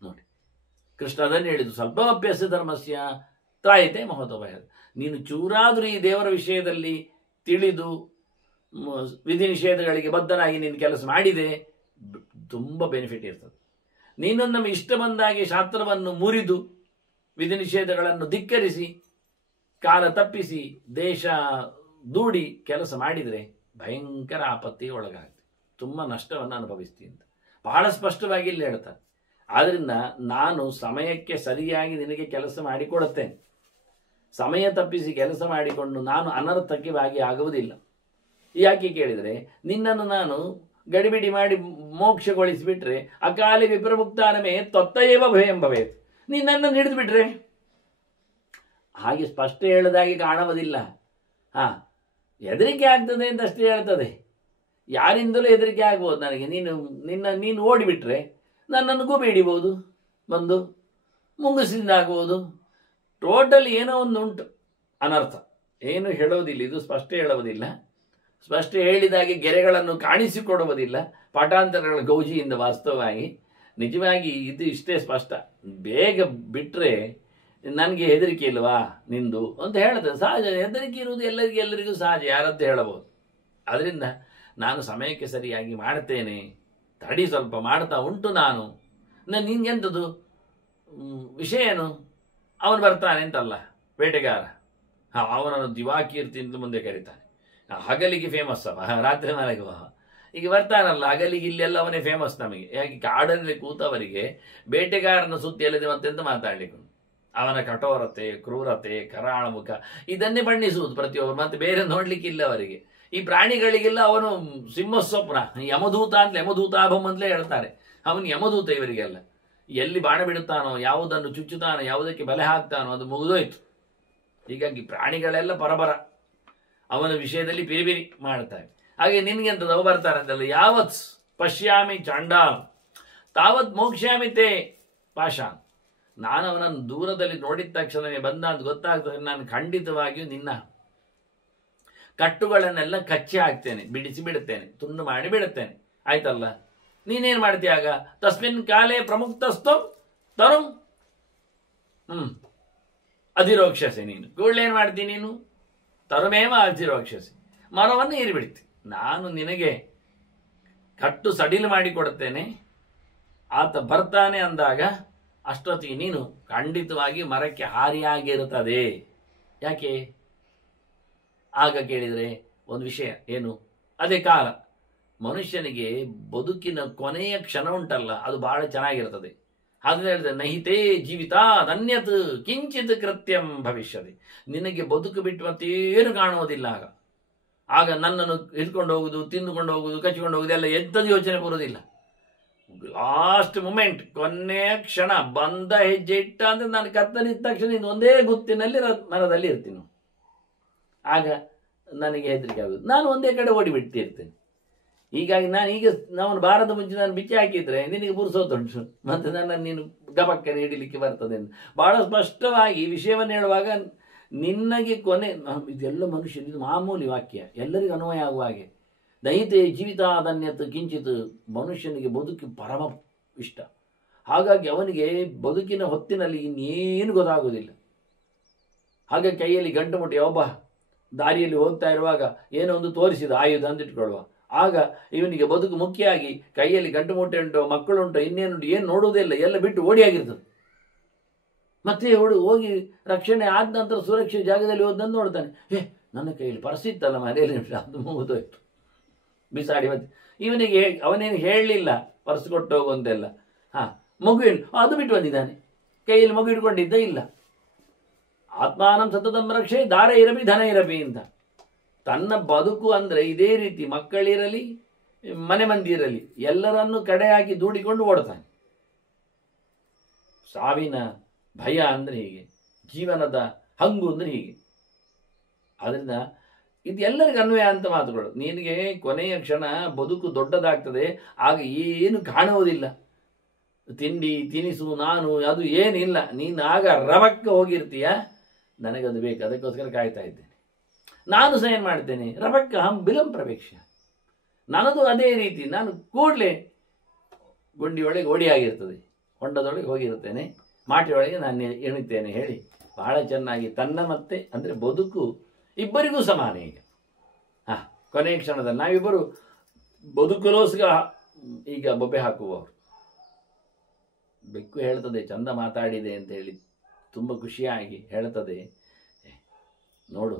ನೋಡಿ, ಕೃಷ್ಣ ಅದನ್ನು ಹೇಳಿದ್ದು, ಸ್ವಲ್ಪ ಅಭ್ಯಾಸ ಧರ್ಮಸ್ಯ ತ್ರಾಯತೆ ಮಹೋತಭಯ. ನೀನು ಚೂರಾದರೂ ಈ ದೇವರ ವಿಷಯದಲ್ಲಿ ತಿಳಿದು ವಿಧಿ ನಿಷೇಧಗಳಿಗೆ ಬದ್ಧನಾಗಿ ನೀನು ಕೆಲಸ ಮಾಡಿದೆ, ತುಂಬ ಬೆನಿಫಿಟ್ ಇರ್ತದೆ. ನೀನೊಂದೊಮ್ಮೆ ಇಷ್ಟ ಬಂದಾಗಿ ಶಾಸ್ತ್ರವನ್ನು ಮುರಿದು ವಿಧಿ ನಿಷೇಧಗಳನ್ನು ಧಿಕ್ಕರಿಸಿ ಕಾಲ ತಪ್ಪಿಸಿ ದೇಶ ದೂಡಿ ಕೆಲಸ ಮಾಡಿದರೆ ಭಯಂಕರ ಆಪತ್ತಿಗೆ ಒಳಗಾಗ್ತದೆ, ತುಂಬ ನಷ್ಟವನ್ನು ಅನುಭವಿಸ್ತೀನಿ ಅಂತ ಬಹಳ ಸ್ಪಷ್ಟವಾಗಿ ಇಲ್ಲಿ ಹೇಳ್ತಾರೆ. ಆದ್ದರಿಂದ ನಾನು ಸಮಯಕ್ಕೆ ಸರಿಯಾಗಿ ನಿನಗೆ ಕೆಲಸ ಮಾಡಿಕೊಡುತ್ತೇನೆ. ಸಮಯ ತಪ್ಪಿಸಿ ಕೆಲಸ ಮಾಡಿಕೊಂಡು ನಾನು ಅನರ್ಥಕ್ಕೆ ಆಗುವುದಿಲ್ಲ. ಯಾಕೆ ಕೇಳಿದರೆ, ನಿನ್ನನ್ನು ನಾನು ಗಡಿಬಿಡಿ ಮಾಡಿ ಮೋಕ್ಷಗೊಳಿಸಿಬಿಟ್ರೆ ಅಕಾಲಿ ವಿಪ್ರಮುಕ್ತಾನಮೇ ತೊತ್ತಯೇವ ಭಯಂ ಭವೇತ್. ನಿನ್ನನ್ನು ಹಿಡಿದು ಬಿಟ್ರೆ ಹಾಗೆ ಸ್ಪಷ್ಟ ಹೇಳದಾಗಿ ಕಾಣುವುದಿಲ್ಲ. ಹೆದರಿಕೆ ಆಗ್ತದೆ ಅಂತ ಅಷ್ಟೇ ಹೇಳ್ತದೆ. ಯಾರಿಂದಲೂ ಹೆದರಿಕೆ ಆಗ್ಬೋದು ನನಗೆ. ನೀನು ಓಡಿಬಿಟ್ರೆ ನನ್ನನ್ನು ಗೂಬೆ ಹಿಡಿಬೋದು, ಬಂದು ಮುಂಗುಸಿಂದ ಆಗ್ಬೋದು. ಟೋಟಲ್ ಏನೋ ಒಂದು ಉಂಟು ಅನರ್ಥ. ಏನು ಹೇಳೋದಿಲ್ಲ, ಇದು ಸ್ಪಷ್ಟ ಹೇಳುವುದಿಲ್ಲ. ಸ್ಪಷ್ಟ ಹೇಳಿದಾಗೆ ಗೆರೆಗಳನ್ನು ಕಾಣಿಸಿಕೊಡುವುದಿಲ್ಲ. ಪಾಠಾಂತರಗಳ ಗೌಜಿಯಿಂದ ವಾಸ್ತವವಾಗಿ ನಿಜವಾಗಿ ಇದು ಇಷ್ಟೇ ಸ್ಪಷ್ಟ. ಬೇಗ ಬಿಟ್ಟರೆ ನನಗೆ ಹೆದರಿಕೆ ಇಲ್ವಾ ನಿಂದು ಅಂತ ಹೇಳ್ತದೆ. ಸಹಜ, ಹೆದರಿಕೆ ಇರುವುದು ಎಲ್ಲರಿಗೂ ಸಹಜ, ಯಾರದ್ದು ಹೇಳಬಹುದು. ಅದರಿಂದ ನಾನು ಸಮಯಕ್ಕೆ ಸರಿಯಾಗಿ ಮಾಡ್ತೇನೆ, ತಡಿ ಸ್ವಲ್ಪ ಮಾಡ್ತಾ ಉಂಟು ನಾನು. ನಿಂಗೆಂಥದ್ದು ವಿಷಯ ಏನು? ಅವನು ಬರ್ತಾನೆ ಅಂತಲ್ಲ, ಬೇಟೆಗಾರ ಅವನನ್ನು ದಿವಾಕೀರ್ತಿ ಅಂತ ಮುಂದೆ ಕರೀತಾನೆ. ಹಗಲಿಗೆ ಫೇಮಸ್ ಅವ, ರಾತ್ರಿ ಮಲಗುವ. ಈಗ ಬರ್ತಾನಲ್ಲ ಹಗಲಿಗೆ, ಇಲ್ಲೆಲ್ಲ ಅವನೇ ಫೇಮಸ್ ನಮಗೆ. ಯಾಕೆ ಕಾಡಲ್ಲಿ ಕೂತವರಿಗೆ ಬೇಟೆಗಾರನ ಸುದ್ದಿ ಅಲ್ಲದೆ ಮತ್ತೆಂತ ಮಾತಾಡ್ಲಿಕ್ಕೆ. ಅವನ ಕಠೋರತೆ, ಕ್ರೂರತೆ, ಕರಾಳ ಮುಖ ಇದನ್ನೇ ಬಣ್ಣಿಸುವುದು ಪ್ರತಿಯೊಬ್ಬರು, ಮತ್ತೆ ಬೇರೆ ನೋಡ್ಲಿಕ್ಕಿಲ್ಲ ಅವರಿಗೆ. ಈ ಪ್ರಾಣಿಗಳಿಗೆಲ್ಲ ಅವನು ಸಿಂಹಸ್ವಪ್ನ, ಯಮದೂತ ಅಂತ, ಯಮದೂತಾಭಂ ಅಂತಲೇ ಹೇಳ್ತಾರೆ. ಅವನು ಯಮದೂತ ಇವರಿಗೆಲ್ಲ. ಎಲ್ಲಿ ಬಾಣ ಬಿಡುತ್ತಾನೋ, ಯಾವುದನ್ನು ಚುಚ್ಚುತ್ತಾನೋ, ಯಾವುದಕ್ಕೆ ಬಲೆ ಹಾಕ್ತಾನೋ ಅದು ಮುಗಿದೋಯ್ತು. ಹೀಗಾಗಿ ಪ್ರಾಣಿಗಳೆಲ್ಲ ಪರಬರ ಅವನ ವಿಷಯದಲ್ಲಿ ಪಿರಿಬಿರಿ ಮಾಡ್ತಾರೆ. ಹಾಗೆ ನಿನ್ಗೆಂತದ್ದು ಅವು ಬರ್ತಾರಂತಲ್ಲ, ಯಾವತ್ ಪಶ್ಯಾಮಿ ಚಾಂಡಾಲ್ ತಾವತ್ ಮೋಕ್ಷ್ಯಾಮಿ ತೇ ಪಾಶಾನ್. ನಾನು ಅವನನ್ನು ದೂರದಲ್ಲಿ ನೋಡಿದ ತಕ್ಷಣವೇ ಬಂದ ಅಂತ ಗೊತ್ತಾಗ್ತದೆ, ನಾನು ಖಂಡಿತವಾಗಿಯೂ ನಿನ್ನ ಕಟ್ಟುಗಳನ್ನೆಲ್ಲ ಕಚ್ಚಿ ಹಾಕ್ತೇನೆ, ಬಿಡಿಸಿ ಬಿಡುತ್ತೇನೆ, ತುಂಡು ಮಾಡಿ ಬಿಡುತ್ತೇನೆ. ಆಯ್ತಲ್ಲ, ನೀನೇನ್ ಮಾಡ್ತೀಯಾಗ? ತಸ್ಮಿನ್ ಕಾಲೇ ಪ್ರಮುಕ್ತಸ್ತು ತರುಂ ಅಧಿರೋಕ್ಷಸೆ. ನೀನು ಕೂಡಲೇ ಏನ್ ಮಾಡ್ತೀನಿ? ನೀನು ತರುಮೇವ ಅಧಿರೋಕ್ಷಸೆ, ಮರವನ್ನು ಏರಿಬಿಡ್ತಿ. ನಾನು ನಿನಗೆ ಕಟ್ಟು ಸಡಿಲು ಮಾಡಿ ಕೊಡುತ್ತೇನೆ. ಆತ ಬರ್ತಾನೆ ಅಂದಾಗ ಅಷ್ಟೊತ್ತಿಗೆ ನೀನು ಖಂಡಿತವಾಗಿ ಮರಕ್ಕೆ ಹಾರಿಯಾಗಿರುತ್ತದೆ. ಯಾಕೆ ಆಗ ಕೇಳಿದರೆ ಒಂದು ವಿಷಯ ಏನು? ಅದೇ ಕಾಲ. ಮನುಷ್ಯನಿಗೆ ಬದುಕಿನ ಕೊನೆಯ ಕ್ಷಣ ಉಂಟಲ್ಲ, ಅದು ಬಹಳ ಚೆನ್ನಾಗಿರ್ತದೆ. ಅದನ್ನ ಹೇಳಿದ್ರೆ ನಹಿತೇ ಜೀವಿತ ಧನ್ಯತ್ ಕಿಂಚಿತ್ ಕೃತ್ಯಂ ಭವಿಷ್ಯದೆ. ನಿನಗೆ ಬದುಕು ಬಿಟ್ಟು ಮತ್ತೇನು ಕಾಣುವುದಿಲ್ಲ. ಆಗ ನನ್ನನ್ನು ಹಿಡ್ಕೊಂಡು ಹೋಗುದು, ತಿಂದುಕೊಂಡು ಹೋಗುದು, ಕಚ್ಚಿಕೊಂಡು ಹೋಗುದು ಎಲ್ಲ ಎಂಥದ್ದು ಯೋಚನೆ ಬರುವುದಿಲ್ಲ. ಲಾಸ್ಟ್ ಮೂಮೆಂಟ್, ಕೊನೆಯ ಕ್ಷಣ ಬಂದ ಹೆಜ್ಜೆ ಇಟ್ಟ ಅಂದ್ರೆ ನಾನು ಕತ್ತನಿದ್ದ ತಕ್ಷಣ ಇದು ಒಂದೇ ಗುತ್ತಿನಲ್ಲಿ ಮರದಲ್ಲಿ ಇರ್ತೀನಿ. ಆಗ ನನಗೆ ಹೆದರಿಕೆ ಆಗುದು, ನಾನು ಒಂದೇ ಕಡೆ ಓಡಿಬಿಡ್ತಿರ್ತೇನೆ. ಹೀಗಾಗಿ ನಾವು ಬಾರದ ಮುಂಚೆ ನಾನು ಬಿಚ್ಚಿ ಹಾಕಿದ್ರೆ ನಿನಗೆ ಪುರುಸೋತುಂಟು, ಮತ್ತೆ ನನ್ನನ್ನು ನೀನು ಗಬಕ್ಕನೆ ಹಿಡಿಲಿಕ್ಕೆ ಬರ್ತದೆ ಅಂತ ಬಹಳ ಸ್ಪಷ್ಟವಾಗಿ ವಿಷಯವನ್ನು ಹೇಳುವಾಗ ನಿನ್ನಗೆ ಕೊನೆ. ಇದೆಲ್ಲ ಮನುಷ್ಯ, ಇದು ಮಾಮೂಲಿ ವಾಕ್ಯ, ಎಲ್ಲರಿಗೂ ಅನ್ವಯ ಆಗುವ ಹಾಗೆ. ದೈತೆ ಜೀವಿತಾಧನ್ಯತ್ ಕಿಂಚಿತ್. ಮನುಷ್ಯನಿಗೆ ಬದುಕಿ ಪರಮ ಇಷ್ಟ. ಹಾಗಾಗಿ ಅವನಿಗೆ ಬದುಕಿನ ಹೊತ್ತಿನಲ್ಲಿ ಇನ್ನೇನು ಗೊತ್ತಾಗುವುದಿಲ್ಲ. ಹಾಗೆ ಕೈಯಲ್ಲಿ ಗಂಟು ಮುಟ್ಟಿ ಒಬ್ಬ ದಾರಿಯಲ್ಲಿ ಹೋಗ್ತಾ ಇರುವಾಗ ಏನೋ ಒಂದು ತೋರಿಸಿದ ಆಯುಧ ಅಂತ ಇಟ್ಕೊಳ್ಳುವ. ಆಗ ಇವನಿಗೆ ಬದುಕು ಮುಖ್ಯವಾಗಿ ಕೈಯಲ್ಲಿ ಗಂಟು ಮುಟ್ಟೆ ಉಂಟು, ಮಕ್ಕಳುಂಟು, ಇನ್ನೇನುಂಟು, ಏನು ನೋಡುವುದಿಲ್ಲ, ಎಲ್ಲ ಬಿಟ್ಟು ಓಡಿಯಾಗಿರ್ತದೆ. ಮತ್ತೆ ಹೋಗಿ ರಕ್ಷಣೆ ಆದ ನಂತರ ಸುರಕ್ಷಿತ ಜಾಗದಲ್ಲಿ ಹೋದಂತ ನೋಡ್ತಾನೆ, ನನ್ನ ಕೈಯಲ್ಲಿ ಪರ್ಸಿತ್ತಲ್ಲ ಮನೆಯಲ್ಲಿ, ಅದು ಮುಗಿದೋಯ್ತು, ಬಿಸಾಡಿ. ಮತ್ತೆ ಇವನಿಗೆ ಅವನೇನು ಹೇಳಲಿಲ್ಲ ಪರ್ಸ್ ಕೊಟ್ಟು ಹೋಗುವಂತೆಲ್ಲ. ಮಗು ಅದು ಬಿಟ್ಟು ಬಂದಿದ್ದಾನೆ, ಕೈಯಲ್ಲಿ ಮಗು ಇಟ್ಕೊಂಡಿದ್ದ ಇಲ್ಲ. ಆತ್ಮಾನಂ ಸತತಂ ರಕ್ಷೆ ದಾರ ಇರಬಿ ಧನ ಇರಬಿ ಅಂತ. ತನ್ನ ಬದುಕು ಅಂದ್ರೆ ಇದೇ ರೀತಿ, ಮಕ್ಕಳಿರಲಿ ಮನೆ ಮಂದಿ ಇರಲಿ ಎಲ್ಲರನ್ನೂ ಕಡೆ ಹಾಕಿ ದೂಡಿಕೊಂಡು ಓಡ್ತಾನೆ. ಸಾವಿನ ಭಯ ಅಂದ್ರೆ ಹೀಗೆ, ಜೀವನದ ಹಂಗು ಅಂದ್ರೆ ಹೀಗೆ. ಆದ್ರಿಂದ ಇದು ಎಲ್ಲರಿಗೂ ಅನ್ವಯ ಅಂತ ಮಾತುಗಳು. ನಿನಗೆ ಕೊನೆಯ ಕ್ಷಣ ಬದುಕು ದೊಡ್ಡದಾಗ್ತದೆ, ಆಗ ಏನು ಕಾಣುವುದಿಲ್ಲ. ತಿಂಡಿ ತಿನಿಸು ನಾನು ಅದು ಏನಿಲ್ಲ, ನೀನು ಆಗ ರವಕ್ಕ ಹೋಗಿರ್ತೀಯ. ನನಗದು ಬೇಕು, ಅದಕ್ಕೋಸ್ಕರ ಕಾಯ್ತಾ ಇದ್ದೇನೆ. ನಾನು ಸಹ ಏನು ಮಾಡ್ತೇನೆ, ರವಕ್ಕ ಹಂ ಬಿಲಂ ಪ್ರವೇಶ. ನನ್ನದು ಅದೇ ರೀತಿ, ನಾನು ಕೂಡಲೇ ಗುಂಡಿಯೊಳಗೆ ಓಡಿಯಾಗಿರ್ತದೆ, ಹೊಂಡದೊಳಗೆ ಹೋಗಿರುತ್ತೇನೆ, ಮಾಟಿಯೊಳಗೆ ನಾನು ಎಣಿತೇನೆ ಹೇಳಿ ಬಹಳ ಚೆನ್ನಾಗಿ ತನ್ನ ಮತ್ತೆ ಅಂದರೆ ಬದುಕು ಇಬ್ಬರಿಗೂ ಸಮಾನ. ಕೊನೆಯ ಕ್ಷಣದಲ್ಲಿ ನಾವಿಬ್ಬರು ಬದುಕಲೋಸ್ಗ ಈಗ ಬೊಬ್ಬೆ ಹಾಕುವವರು. ಬೆಕ್ಕು ಹೇಳ್ತದೆ, ಚಂದ ಮಾತಾಡಿದೆ ಅಂತ ಹೇಳಿ ತುಂಬ ಖುಷಿಯಾಗಿ ಹೇಳ್ತದೆ, ನೋಡು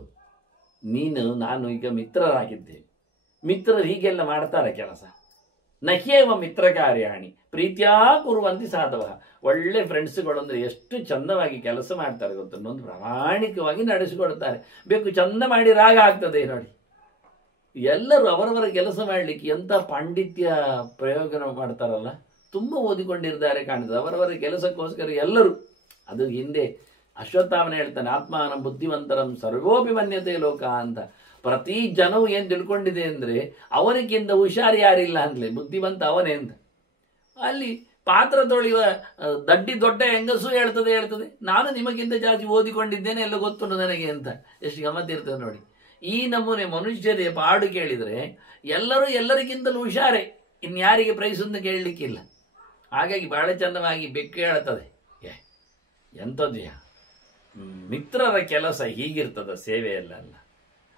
ನಾನು ಈಗ ಮಿತ್ರರಾಗಿದ್ದೇವೆ, ಮಿತ್ರರು ಹೀಗೆಲ್ಲ ಮಾಡ್ತಾರೆ ಕೆಲಸ. ನಹ್ಯೇವ ಮಿತ್ರ ಕಾರ್ಯಾಣಿ ಪ್ರೀತ್ಯಾ ಕುರುವಂತಿ ಸಾಧವ. ಒಳ್ಳೆ ಫ್ರೆಂಡ್ಸ್ಗಳು ಅಂದ್ರೆ ಎಷ್ಟು ಚಂದವಾಗಿ ಕೆಲಸ ಮಾಡ್ತಾರೆ ಗೊತ್ತೊಂದು, ಪ್ರಾಮಾಣಿಕವಾಗಿ ನಡೆಸಿಕೊಡ್ತಾರೆ. ಬೇಕು ಚಂದ ಮಾಡಿ ರಾಗ ಆಗ್ತದೆ ನೋಡಿ. ಎಲ್ಲರೂ ಅವರವರ ಕೆಲಸ ಮಾಡಲಿಕ್ಕೆ ಎಂಥ ಪಾಂಡಿತ್ಯ ಪ್ರಯೋಗ ಮಾಡ್ತಾರಲ್ಲ, ತುಂಬ ಓದಿಕೊಂಡಿದ್ದಾರೆ ಕಾಣ್ತದೆ ಅವರವರ ಕೆಲಸಕ್ಕೋಸ್ಕರ ಎಲ್ಲರೂ. ಅದು ಹಿಂದೆ ಅಶ್ವತ್ಥಾಮನ ಹೇಳ್ತಾನೆ, ಆತ್ಮಾನ ಬುದ್ಧಿವಂತರಂ ಸರ್ವೋಪಿ ಮನ್ಯತೆ ಲೋಕ ಅಂತ. ಪ್ರತಿ ಜನವು ಏನು ತಿಳ್ಕೊಂಡಿದೆ ಅಂದರೆ ಅವನಿಗಿಂತ ಹುಷಾರು ಯಾರಿಲ್ಲ ಅಂತಲೇ, ಬುದ್ಧಿವಂತ ಅವನೇ ಅಂತ. ಅಲ್ಲಿ ಪಾತ್ರ ತೊಳೆಯುವ ದಡ್ಡಿ ದೊಡ್ಡ ಹೆಂಗಸು ಹೇಳ್ತದೆ ನಾನು ನಿಮಗಿಂತ ಜಾಸ್ತಿ ಓದಿಕೊಂಡಿದ್ದೇನೆ, ಎಲ್ಲ ಗೊತ್ತುಂಟು ನನಗೆ ಅಂತ. ಎಷ್ಟು ಗಮ್ಮತ್ತಿರ್ತದೆ ನೋಡಿ. ಈ ನಮೂನೆ ಮನುಷ್ಯರೇ ಪಾಡು ಕೇಳಿದರೆ ಎಲ್ಲರೂ ಎಲ್ಲರಿಗಿಂತಲೂ ಹುಷಾರೇ, ಇನ್ಯಾರಿಗೆ ಪ್ರೈಸ್ ಅಂತ ಕೇಳಲಿಕ್ಕಿಲ್ಲ. ಹಾಗಾಗಿ ಬಹಳ ಚಂದವಾಗಿ ಬೆಕ್ಕು ಹೇಳ್ತದೆ, ಎಂಥದ್ಯ ಮಿತ್ರರ ಕೆಲಸ ಹೀಗಿರ್ತದ, ಸೇವೆಯಲ್ಲ ಅಲ್ಲ.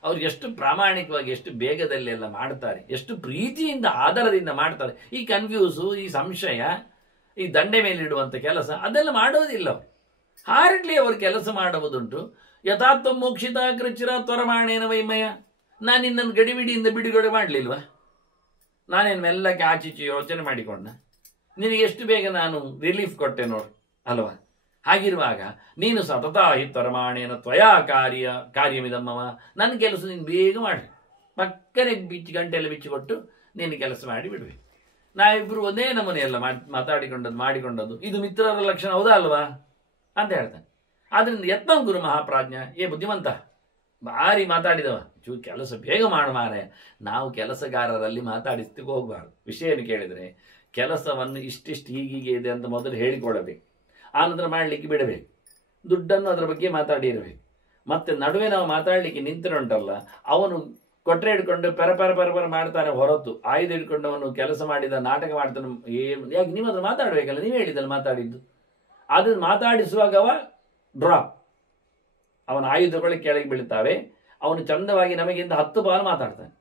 ಅವ್ರು ಎಷ್ಟು ಪ್ರಾಮಾಣಿಕವಾಗಿ ಎಷ್ಟು ಬೇಗದಲ್ಲಿ ಎಲ್ಲ ಮಾಡ್ತಾರೆ, ಎಷ್ಟು ಪ್ರೀತಿಯಿಂದ ಆಧಾರದಿಂದ ಮಾಡ್ತಾರೆ. ಈ ಕನ್ಫ್ಯೂಸು, ಈ ಸಂಶಯ, ಈ ದಂಡೆ ಮೇಲೆ ಇಡುವಂಥ ಕೆಲಸ ಅದೆಲ್ಲ ಮಾಡೋದಿಲ್ಲ ಅವರು. ಹಾರ್ಡ್ಲಿ ಅವರು ಕೆಲಸ ಮಾಡುವುದುಂಟು. ಯಥಾತ್ವ ಮೋಕ್ಷಿತ ಕೃಚಿರ ತ್ವರಮಾಣೇನ ವೈಮಯ. ನಾನು ನಿನ್ನನ್ನು ಗಡಿಬಿಡಿಯಿಂದ ಬಿಡುಗಡೆ ಮಾಡಲಿಲ್ವಾ? ನಾನೇನು ಮೆಲ್ಲಕ್ಕೆ ಆಚೀಚೆ ಯೋಚನೆ ಮಾಡಿಕೊಂಡ, ನಿನಗೆ ಎಷ್ಟು ಬೇಗ ನಾನು ರಿಲೀಫ್ ಕೊಟ್ಟೆ ನೋಡು ಅಲ್ವಾ? ಹಾಗಿರುವಾಗ ನೀನು ಸತತ ಹಿ ತ್ವರಮಾಣೇನ ತ್ವಯಾ ಕಾರ್ಯಮಿದಮ್ಮವ, ನನ್ನ ಕೆಲಸ ನೀನು ಬೇಗ ಮಾಡಿ ಪಕ್ಕನೆ ಗಂಟೆಲ್ಲ ಬಿಚ್ಚಿಕೊಟ್ಟು ನೀನು ಕೆಲಸ ಮಾಡಿ ಬಿಡುವೆ. ನಾವಿಬ್ಬರು ಒಂದೇ ನಮೂನೆ ಎಲ್ಲ ಮಾಡಿಕೊಂಡದ್ದು ಇದು ಮಿತ್ರರ ಲಕ್ಷಣ ಹೌದಾ ಅಲ್ವಾ ಅಂತ ಹೇಳ್ತಾನೆ. ಆದ್ರಿಂದ ಯತ್ನ ಗುರು ಮಹಾಪ್ರಾಜ್ಞ, ಏ ಬುದ್ಧಿವಂತ, ಭಾರಿ ಮಾತಾಡಿದವ, ಕೆಲಸ ಬೇಗ ಮಾರೆ. ನಾವು ಕೆಲಸಗಾರರಲ್ಲಿ ಮಾತಾಡಿಸ್ತಿಗೆ ಹೋಗ್ಬಾರ್ದು. ವಿಷಯನ ಕೇಳಿದರೆ ಕೆಲಸವನ್ನು ಇಷ್ಟಿಷ್ಟು ಹೀಗೀಗೆ ಇದೆ ಅಂತ ಮೊದಲು ಹೇಳಿಕೊಳ್ಳಬೇಕು, ಆನಂತರ ಮಾಡಲಿಕ್ಕೆ ಬಿಡಬೇಕು, ದುಡ್ಡನ್ನು ಅದರ ಬಗ್ಗೆ ಮಾತಾಡಿರಬೇಕು. ಮತ್ತೆ ನಡುವೆ ನಾವು ಮಾತಾಡಲಿಕ್ಕೆ ನಿಂತಿರುಂಟಲ್ಲ, ಅವನು ಕೊಟ್ರೆ ಹಿಡ್ಕೊಂಡು ಪೆರ ಮಾಡ್ತಾನೆ ಹೊರತು ಆಯುಧ ಹಿಡ್ಕೊಂಡು ಅವನು ಕೆಲಸ ಮಾಡಿದ ನಾಟಕ ಮಾಡ್ತಾನೆ. ಏನು ಯಾಕೆ ನೀವು ಅದ್ರ ಮಾತಾಡಬೇಕಲ್ಲ, ನೀವು ಹೇಳಿದ್ದಲ್ಲ ಮಾತಾಡಿದ್ದು. ಅದನ್ನು ಮಾತಾಡಿಸುವಾಗ ಅವ ಡ್ರಾಪ್, ಅವನ ಆಯುಧಗಳು ಕೆಳಗೆ ಬೀಳ್ತಾವೆ, ಅವನು ಚಂದವಾಗಿ ನಮಗಿಂತ 10 ಪಾಲು ಮಾತಾಡ್ತಾನೆ.